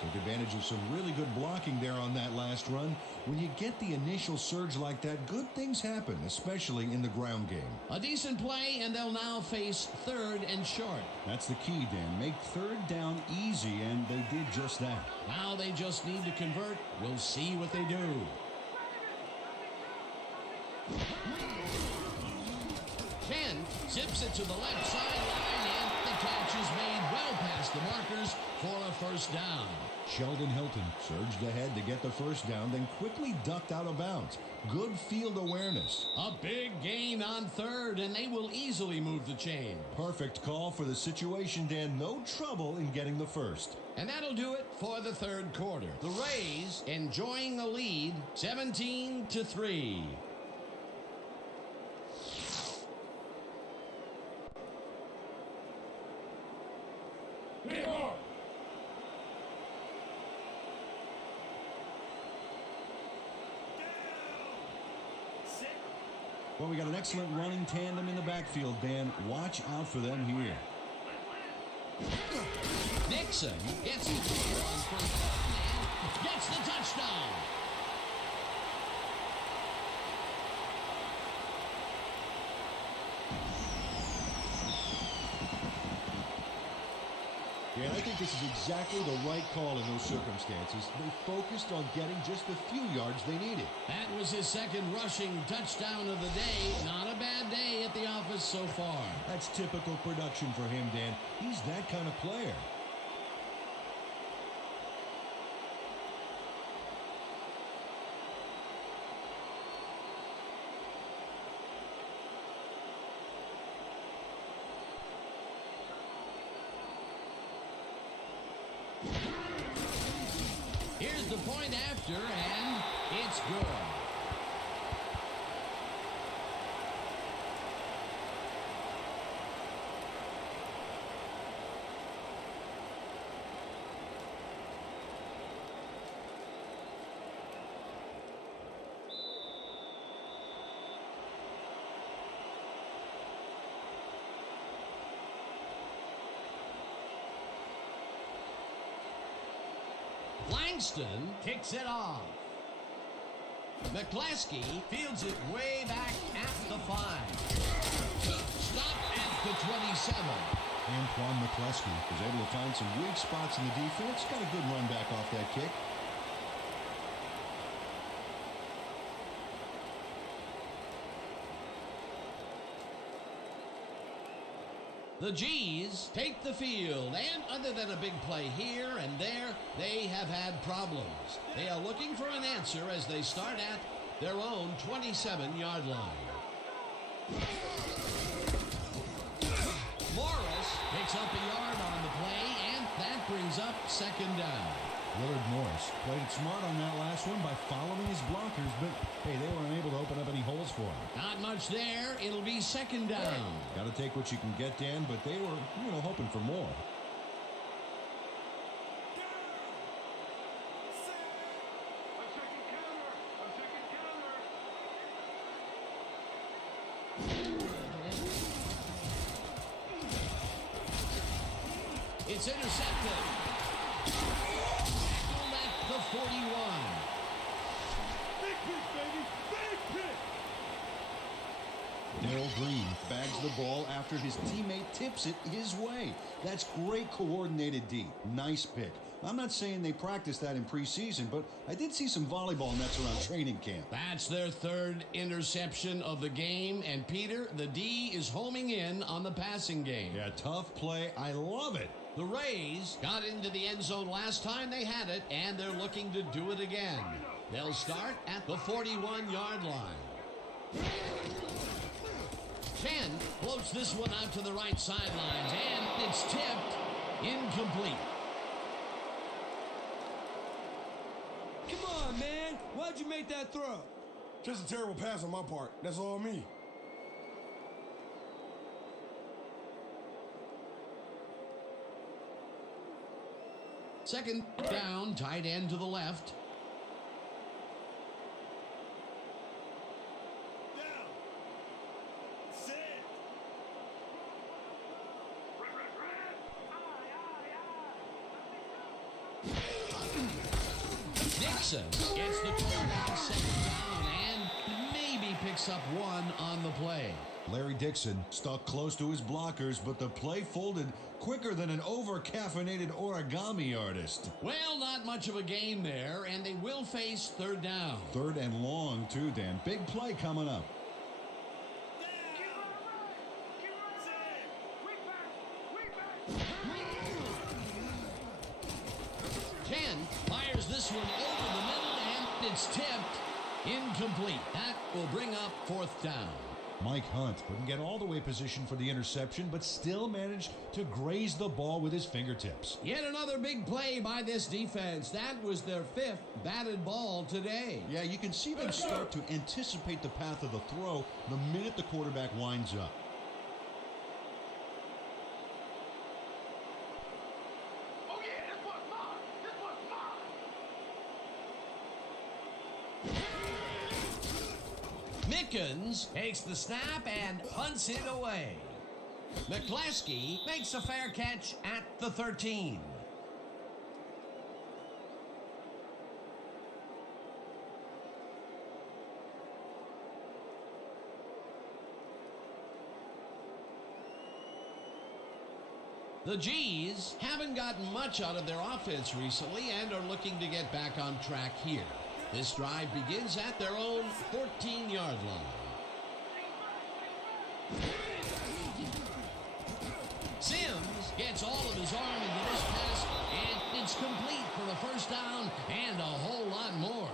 Took advantage of some really good blocking there on that last run. When you get the initial surge like that, good things happen, especially in the ground game. A decent play, and they'll now face 3rd and short. That's the key, Dan. Make 3rd down easy, and they did just that. Now they just need to convert. We'll see what they do. Ken zips it to the left sideline, and the catch is made well past the markers for a first down. Sheldon Hilton surged ahead to get the first down, then quickly ducked out of bounds. Good field awareness. A big gain on 3rd, and they will easily move the chain. Perfect call for the situation, Dan. No trouble in getting the first. And that'll do it for the 3rd quarter. The Rays enjoying a lead, 17-3. Well, we got an excellent running tandem in the backfield, Dan. Watch out for them here. Nixon gets it on first down, gets the touchdown. Yeah, I think this is exactly the right call in those circumstances. They focused on getting just the few yards they needed. That was his 2nd rushing touchdown of the day. Not a bad day at the office so far. That's typical production for him, Dan. He's that kind of player. Here's the point after, and it's good. Langston kicks it off. McClaskey fields it way back at the 5. Stop at the 27. Antoine McClaskey was able to find some weak spots in the defense. Got a good run back off that kick. The G's take the field, and other than a big play here and there, they have had problems. They are looking for an answer as they start at their own 27-yard line. Morris picks up a yard on the play, and that brings up second down. Willard Morris played it smart on that last one by following his blockers, but hey, they were unable to open up any holes for him. Not much there. It'll be second down. Got to take what you can get, Dan, but they were, hoping for more. It's intercepted. Tackled at the 41. Big pick, baby! Big pick! Darrell Green bags the ball after his teammate tips it his way. That's great coordinated D. Nice pick. I'm not saying they practiced that in preseason, but I did see some volleyball nets around training camp. That's their third interception of the game, and Peter, the D is homing in on the passing game. Yeah, tough play. I love it. The Rays got into the end zone last time they had it, and they're looking to do it again. They'll start at the 41-yard line. 10 floats this one out to the right sidelines, and it's tipped incomplete. Come on, man! Why'd you make that throw? Just a terrible pass on my part. That's all me. Second down, tight end to the left. Down. Sit. Dixon gets the quarterback second down and maybe picks up one on the play. Larry Dixon stuck close to his blockers, but the play folded quicker than an over-caffeinated origami artist. Well, not much of a gain there, and they will face third down. Third and long, too, Dan. Big play coming up. Ken fires this one over the middle, and it's tipped incomplete. That will bring up fourth down. Mike Hunt couldn't get all the way positioned for the interception, but still managed to graze the ball with his fingertips. Yet another big play by this defense. That was their fifth batted ball today. Yeah, you can see them start to anticipate the path of the throw the minute the quarterback winds up. Mickens takes the snap and punts it away. McClaskey makes a fair catch at the 13. The G's haven't gotten much out of their offense recently and are looking to get back on track here. This drive begins at their own 14-yard line. Sims gets all of his arm into this pass, and it's complete for a first down and a whole lot more.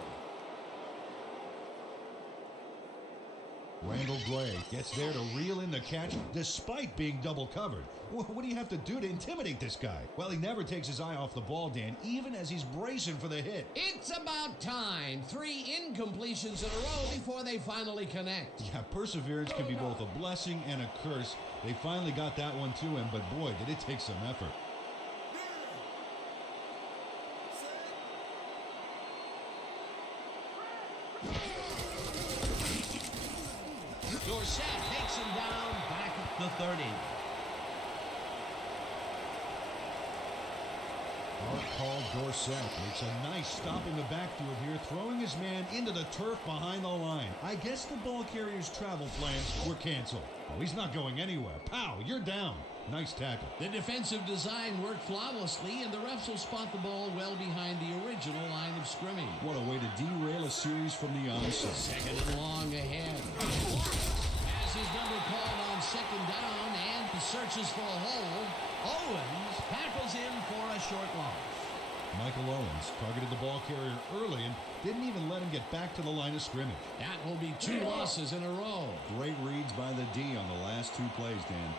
Randall Gray gets there to reel in the catch despite being double covered. What do you have to do to intimidate this guy? Well, he never takes his eye off the ball, Dan, even as he's bracing for the hit. It's about time. 3 incompletions in a row before they finally connect. Yeah, perseverance can be both a blessing and a curse. They finally got that one to him, but boy, did it take some effort. Dorsett takes him down back at the 30. called. Dorsett makes a nice stop in the backfield here, throwing his man into the turf behind the line. I guess the ball carrier's travel plans were canceled. Oh, he's not going anywhere. Pow, you're down. Nice tackle. The defensive design worked flawlessly, and the refs will spot the ball well behind the original line of scrimmage. What a way to derail a series from the onset. Second and long ahead. Has his number called on second down, and he searches for a hole. Owens tackles him for a short loss. Michael Owens targeted the ball carrier early and didn't even let him get back to the line of scrimmage. That will be 2 losses in a row. Great reads by the D on the last 2 plays, Dan.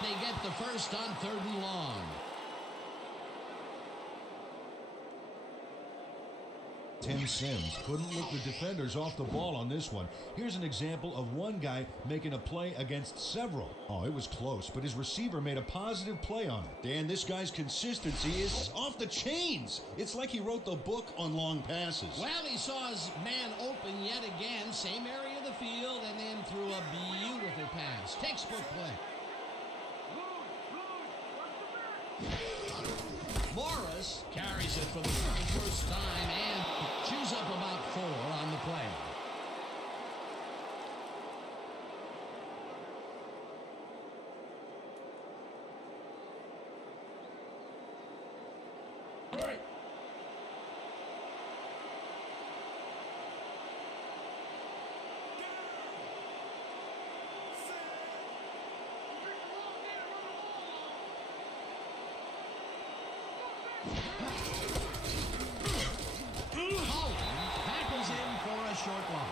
They get the first on 3rd and long. Tim Sims couldn't look the defenders off the ball on this one. Here's an example of one guy making a play against several. Oh, it was close, but his receiver made a positive play on it. Dan, this guy's consistency is off the chains. It's like he wrote the book on long passes. Well, he saw his man open yet again, same area of the field, and then threw a beautiful pass. Textbook play. Morris carries it for the first time and chews up about 4 on the play. Short loss.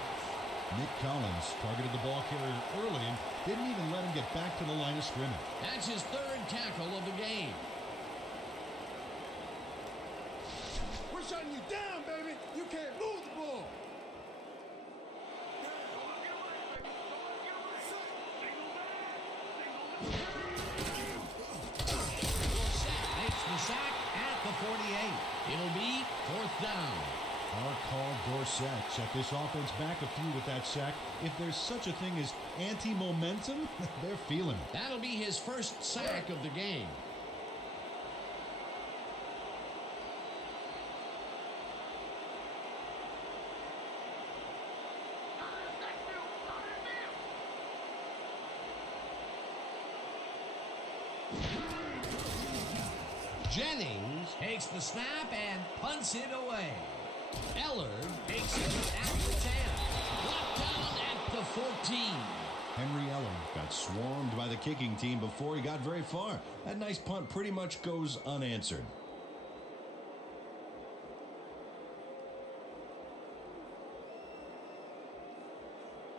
Nick Collins targeted the ball carrier early and didn't even let him get back to the line of scrimmage. That's his 3rd tackle of the game. We're shutting you down, baby. You can't move the ball. Makes the sack at the 48. It'll be 4th down. Our call, Dorsett set this offense back a few with that sack. If there's such a thing as anti-momentum, they're feeling it. That'll be his 1st sack of the game. Jennings takes the snap and punts it away. Ellard takes it at the 10. Brought down at the 14. Henry Ellard got swarmed by the kicking team before he got very far. That nice punt pretty much goes unanswered.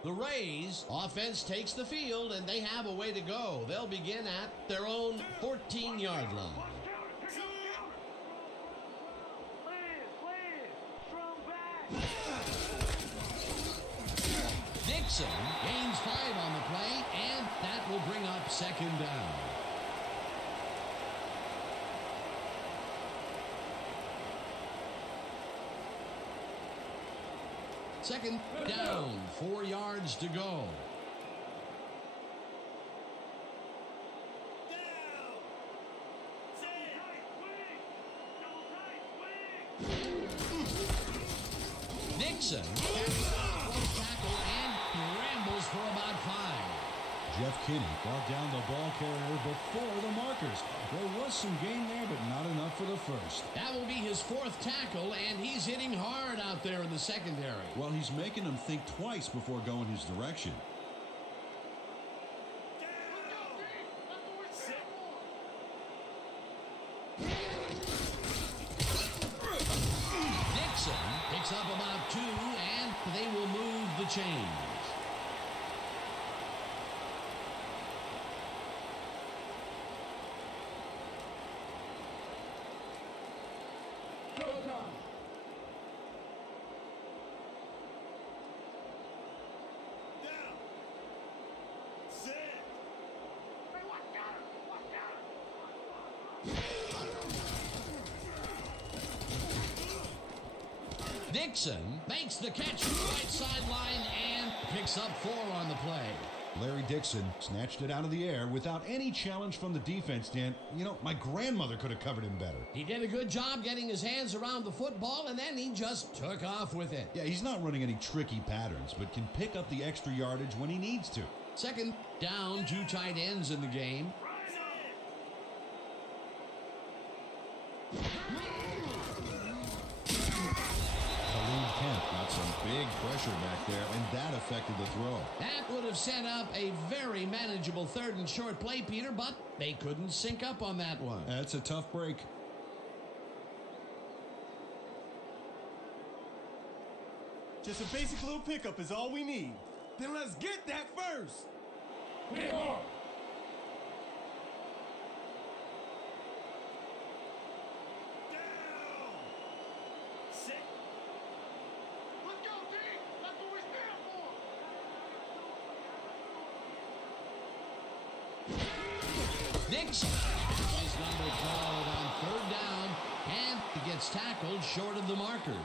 The Rays offense takes the field, and they have a way to go. They'll begin at their own 14-yard line. Dixon gains 5 on the play, and that will bring up 2nd down. Second down, 4 yards to go. Dixon tackle and rambles for about 5. Jeff Kinney brought down the ball carrier before the markers. There was some gain there, but not enough for the first. That will be his 4th tackle, and he's hitting hard out there in the secondary. Well, he's making them think twice before going his direction. Dixon picks up about 2, and they will move the chains. Dixon makes the catch from the right sideline and picks up 4 on the play. Larry Dixon snatched it out of the air without any challenge from the defense, Dan. You know, my grandmother could have covered him better. He did a good job getting his hands around the football, and then he just took off with it. Yeah, he's not running any tricky patterns, but can pick up the extra yardage when he needs to. Second down, 2 tight ends in the game. Got some big pressure back there, and that affected the throw. That would have set up a very manageable 3rd and short play, Peter, but they couldn't sync up on that one. That's a tough break. Just a basic little pickup is all we need. Then let's get that first. Dixon his number called on 3rd down, and he gets tackled short of the markers.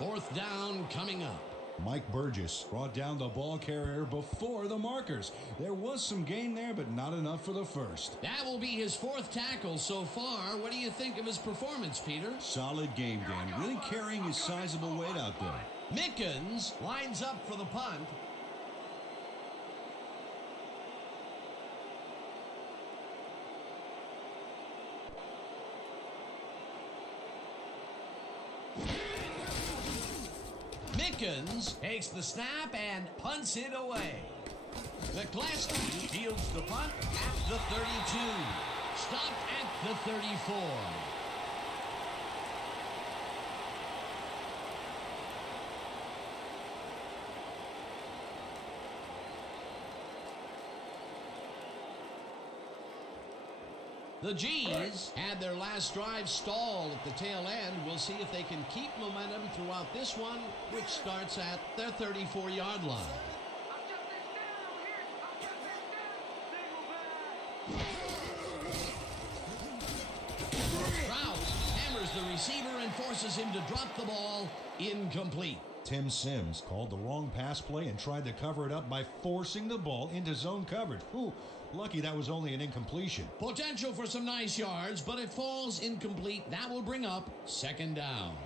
4th down coming up. Mike Burgess brought down the ball carrier before the markers. There was some gain there, but not enough for the first. That will be his 4th tackle so far. What do you think of his performance, Peter? Solid game, Dan. Really carrying his sizable weight out there. Mickens lines up for the punt. Mickens takes the snap and punts it away. McClaskey fields the punt at the 32. Stopped at the 34. The G's had their last drive stalled at the tail end. We'll see if they can keep momentum throughout this one, which starts at their 34-yard line. Krause hammers the receiver and forces him to drop the ball. Incomplete. Tim Sims called the wrong pass play and tried to cover it up by forcing the ball into zone coverage. Ooh, lucky that was only an incompletion. Potential for some nice yards, but it falls incomplete. That will bring up 2nd down.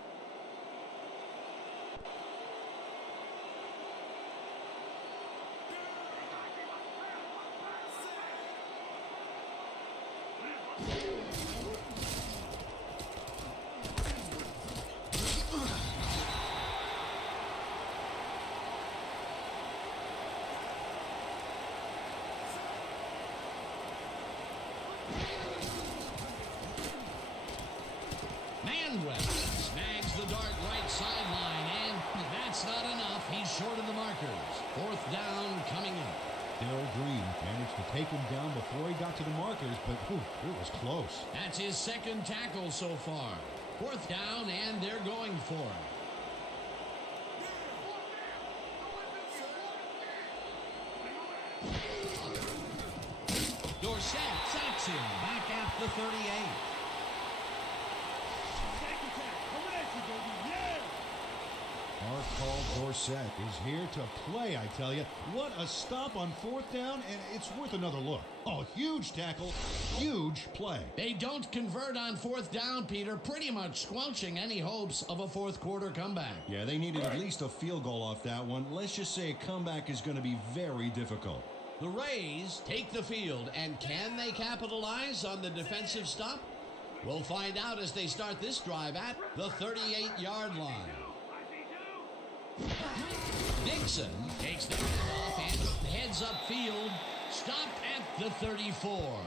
Snags the dart right sideline, and that's not enough. He's short of the markers. 4th down coming up. Darrell Green managed to take him down before he got to the markers, but it was close. That's his 2nd tackle so far. 4th down, and they're going for it. Dorsett sacks him back at the 38. Mark Paul Dorsett is here to play, I tell you. What a stop on 4th down, and it's worth another look. Oh, huge tackle, huge play. They don't convert on 4th down, Peter, pretty much squelching any hopes of a 4th quarter comeback. Yeah, they needed at least a field goal off that one. Let's just say a comeback is going to be very difficult. The Rays take the field, and can they capitalize on the defensive stop? We'll find out as they start this drive at the 38-yard line. Dixon takes the handoff and heads upfield. Stopped at the 34.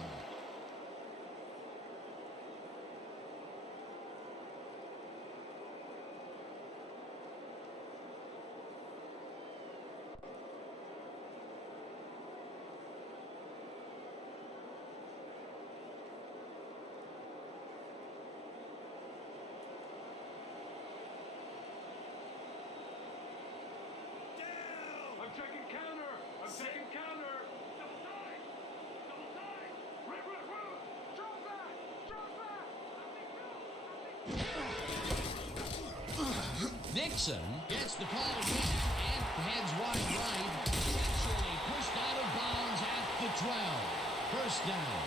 I'm checking counter. I'm checking counter. Double time. Double time. Rip. Drop back. Drop back. Nick Dixon gets the call again and heads wide right. Actually pushed out of bounds at the 12. First down.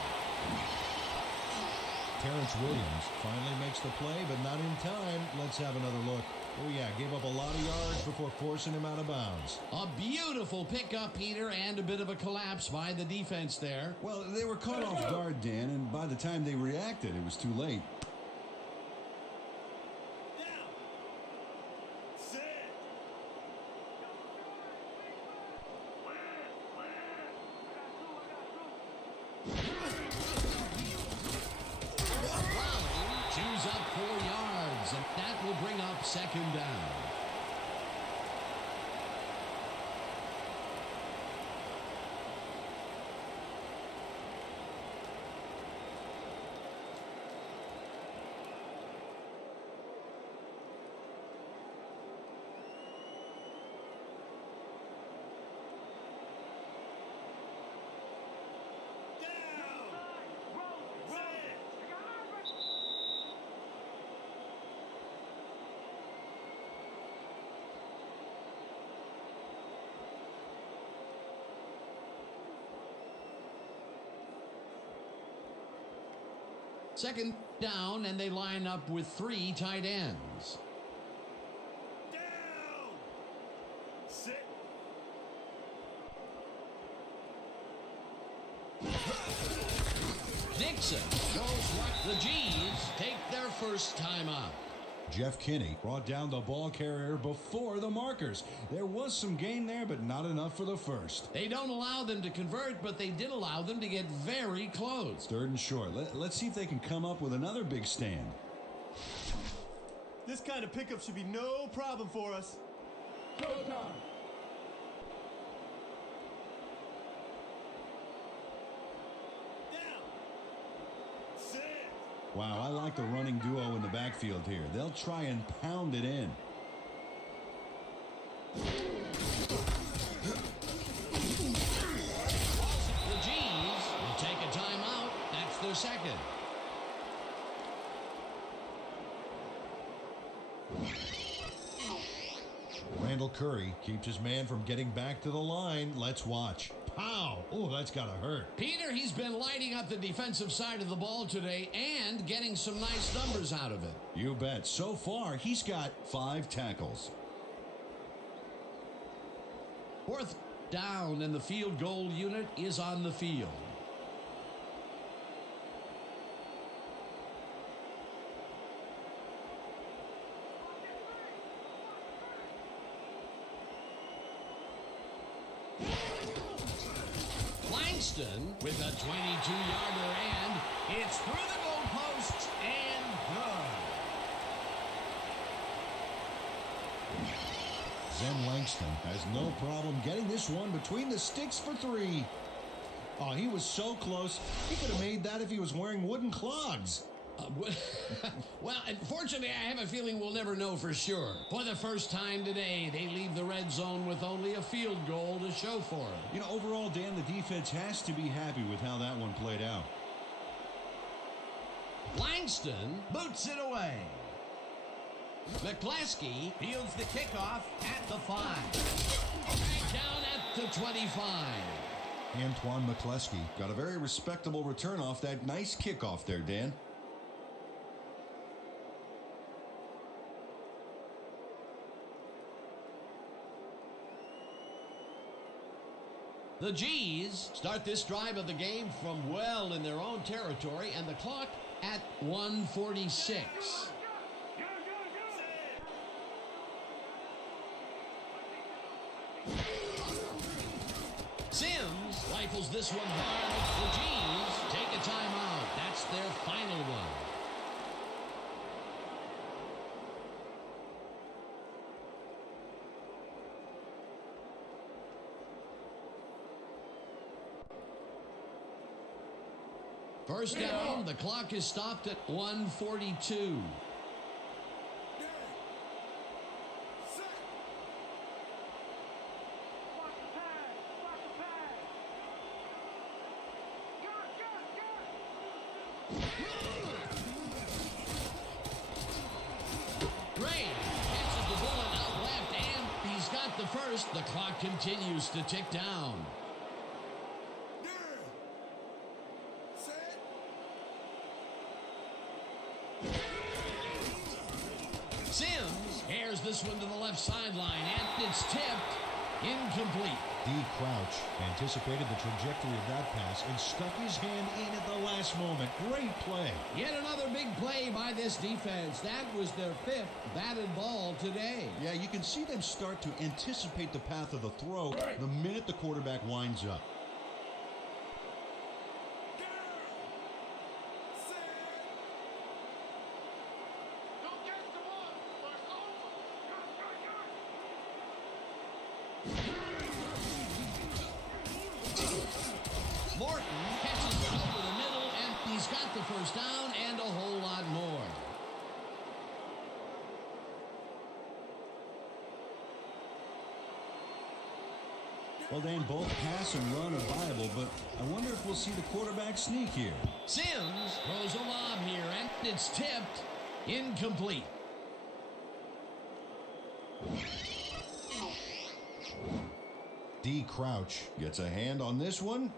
Terrence Williams finally makes the play, but not in time. Let's have another look. Oh, yeah, gave up a lot of yards before forcing him out of bounds. A beautiful pickup, Peter, and a bit of a collapse by the defense there. Well, they were caught off guard, Dan, and by the time they reacted, it was too late. Chews up 4 yards, and that will bring up second down. Second down, and they line up with 3 tight ends. Down! Sit! Dixon goes right. The G's take their first time out. Jeff Kinney brought down the ball carrier before the markers. There was some gain there, but not enough for the first. They don't allow them to convert, but they did allow them to get very close. Third and short. Let's see if they can come up with another big stand. This kind of pickup should be no problem for us. Showtime. Wow, I like the running duo in the backfield here. They'll try and pound it in. The G's will take a timeout. That's their second. Randall Curry keeps his man from getting back to the line. Let's watch. Pow! Oh, that's got to hurt. Peter, he's been lighting up the defensive side of the ball today and getting some nice numbers out of it. You bet. So far, he's got 5 tackles. Fourth down, and the field goal unit is on the field. Langston with a 22-yarder, and it's through the goalposts and good. Zen Langston has no problem getting this one between the sticks for 3. Oh, he was so close. He could have made that if he was wearing wooden clogs. Well, unfortunately, I have a feeling we'll never know for sure. For the first time today, they leave the red zone with only a field goal to show for it. You know, overall, Dan, the defense has to be happy with how that one played out. Langston boots it away. McCleskey fields the kickoff at the 5. Right down at the 25. Antoine McCleskey. Got a very respectable return off that nice kickoff there, Dan. The G's start this drive of the game from well in their own territory, and the clock at 1:46. Sims rifles this one hard. The G's take a timeout. That's their final one. First down, the clock is stopped at 1:42. Gray catches the ball first. The clock continues to tick down. Sims airs this one to the left sideline, and it's tipped. Incomplete. D. Crouch anticipated the trajectory of that pass and stuck his hand in at the last moment. Great play. Yet another big play by this defense. That was their 5th batted ball today. Yeah, you can see them start to anticipate the path of the throw the minute the quarterback winds up. Morton catches it over the middle, and he's got the first down and a whole lot more. Well, Dan, both pass and run are viable, but I wonder if we'll see the quarterback sneak here. Sims throws a lob here, and it's tipped. Incomplete. D. Crouch gets a hand on this one.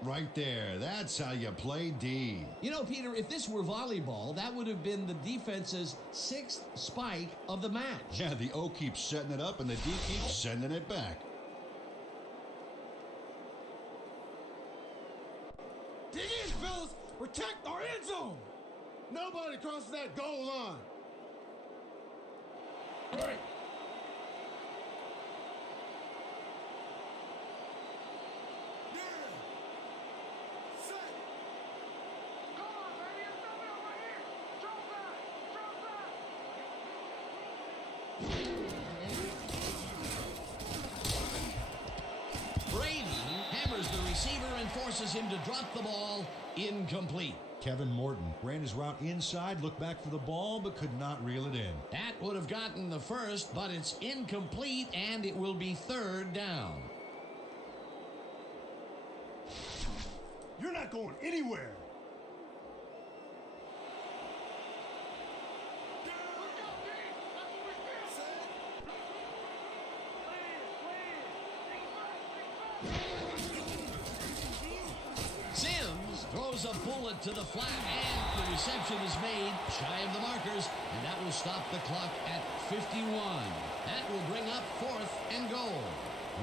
Right there. That's how you play D. You know, Peter, if this were volleyball, that would have been the defense's 6th spike of the match. Yeah, the O keeps setting it up, and the D keeps sending it back. Dig in, fellas! Protect our end zone! Nobody crosses that goal line! Right. Brady hammers the receiver and forces him to drop the ball. Incomplete. Kevin Morton ran his route inside, looked back for the ball, but could not reel it in. That would have gotten the first, but it's incomplete, and it will be 3rd down. You're not going anywhere! Sims throws a bullet to the flat, and the reception is made shy of the markers, and that will stop the clock at 51. That will bring up 4th and goal.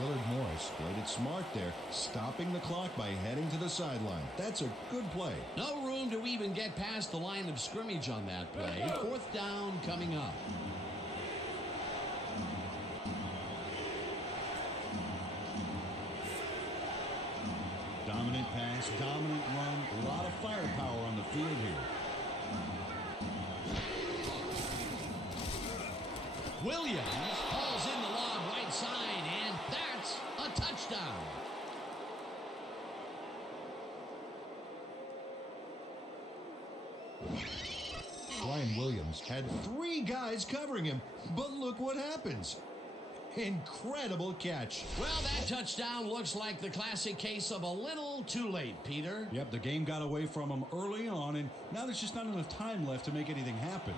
Willard Morris played it smart there, stopping the clock by heading to the sideline. That's a good play. No room to even get past the line of scrimmage on that play. 4th down coming up. Dominant pass, dominant run, a lot of firepower on the field here. Williams hauls in the lob right side, and that's a touchdown. Brian Williams had 3 guys covering him, but look what happens. Incredible catch. Well, that touchdown looks like the classic case of a little too late, Peter. Yep, the game got away from him early on, and now there's just not enough time left to make anything happen.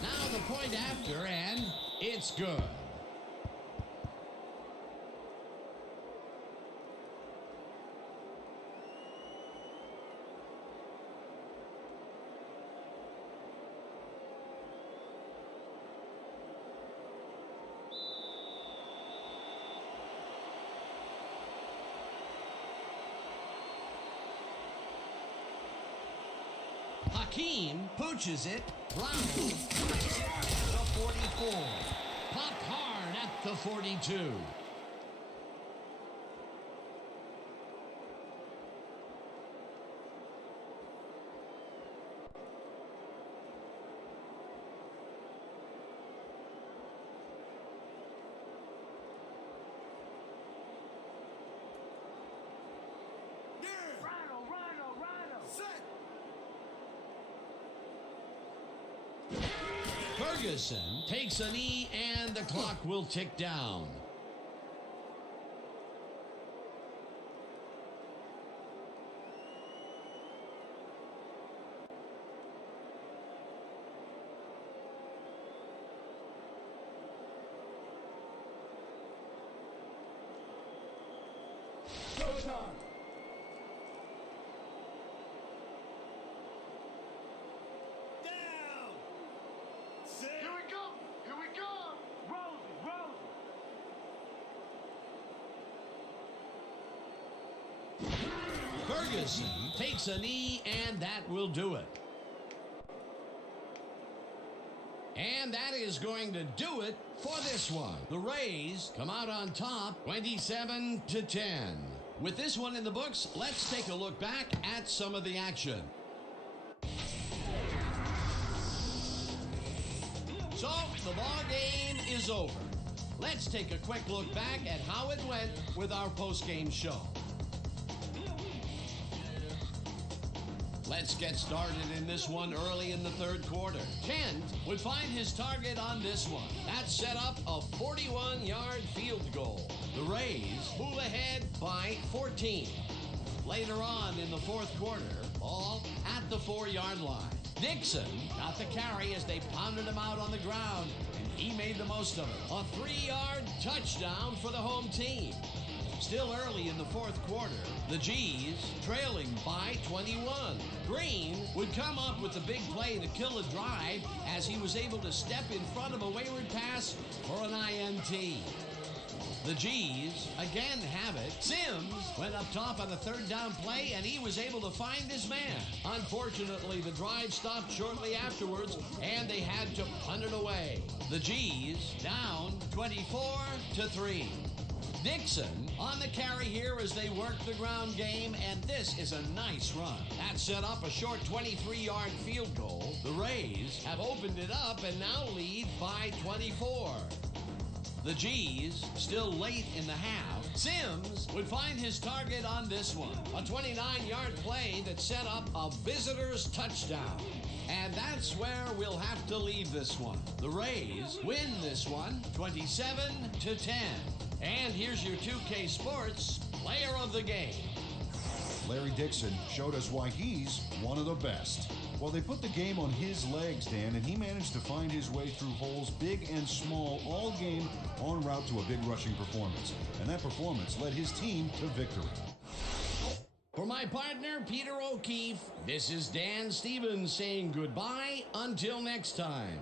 Now the point after, and it's good. Hakeem pooches it. Brown at the 44. Popped hard at the 42. Ferguson takes a knee, and the clock will tick down. Showtime. Down. Sit. Here we go. Here we go. Rosie. Ferguson takes a knee, and that will do it. And that is going to do it for this one. The Rays come out on top 27-10. With this one in the books, let's take a look back at some of the action. So, the ball game is over. Let's take a quick look back at how it went with our post-game show. Let's get started in this one early in the third quarter. Kent would find his target on this one. That set up a 41-yard field goal. The Rays move ahead by 14. Later on in the fourth quarter, ball at the 4-yard line. Dixon got the carry as they pounded him out on the ground, and he made the most of it. A 3-yard touchdown for the home team. Still early in the fourth quarter, the G's trailing by 21. Green would come up with the big play to kill a drive as he was able to step in front of a wayward pass for an INT. The G's again have it. Sims went up top on the third down play, and he was able to find his man. Unfortunately, the drive stopped shortly afterwards, and they had to punt it away. The G's down 24-3. Dixon on the carry here as they work the ground game, and this is a nice run. That set up a short 23-yard field goal. The Rays have opened it up and now lead by 24. The G's still late in the half. Sims would find his target on this one. A 29-yard play that set up a visitor's touchdown. And that's where we'll have to leave this one. The Rays win this one 27-10. And here's your 2K Sports Player of the Game. Larry Dixon showed us why he's one of the best. Well, they put the game on his legs, Dan, and he managed to find his way through holes big and small all game en route to a big rushing performance. And that performance led his team to victory. For my partner, Peter O'Keefe, this is Dan Stevens saying goodbye until next time.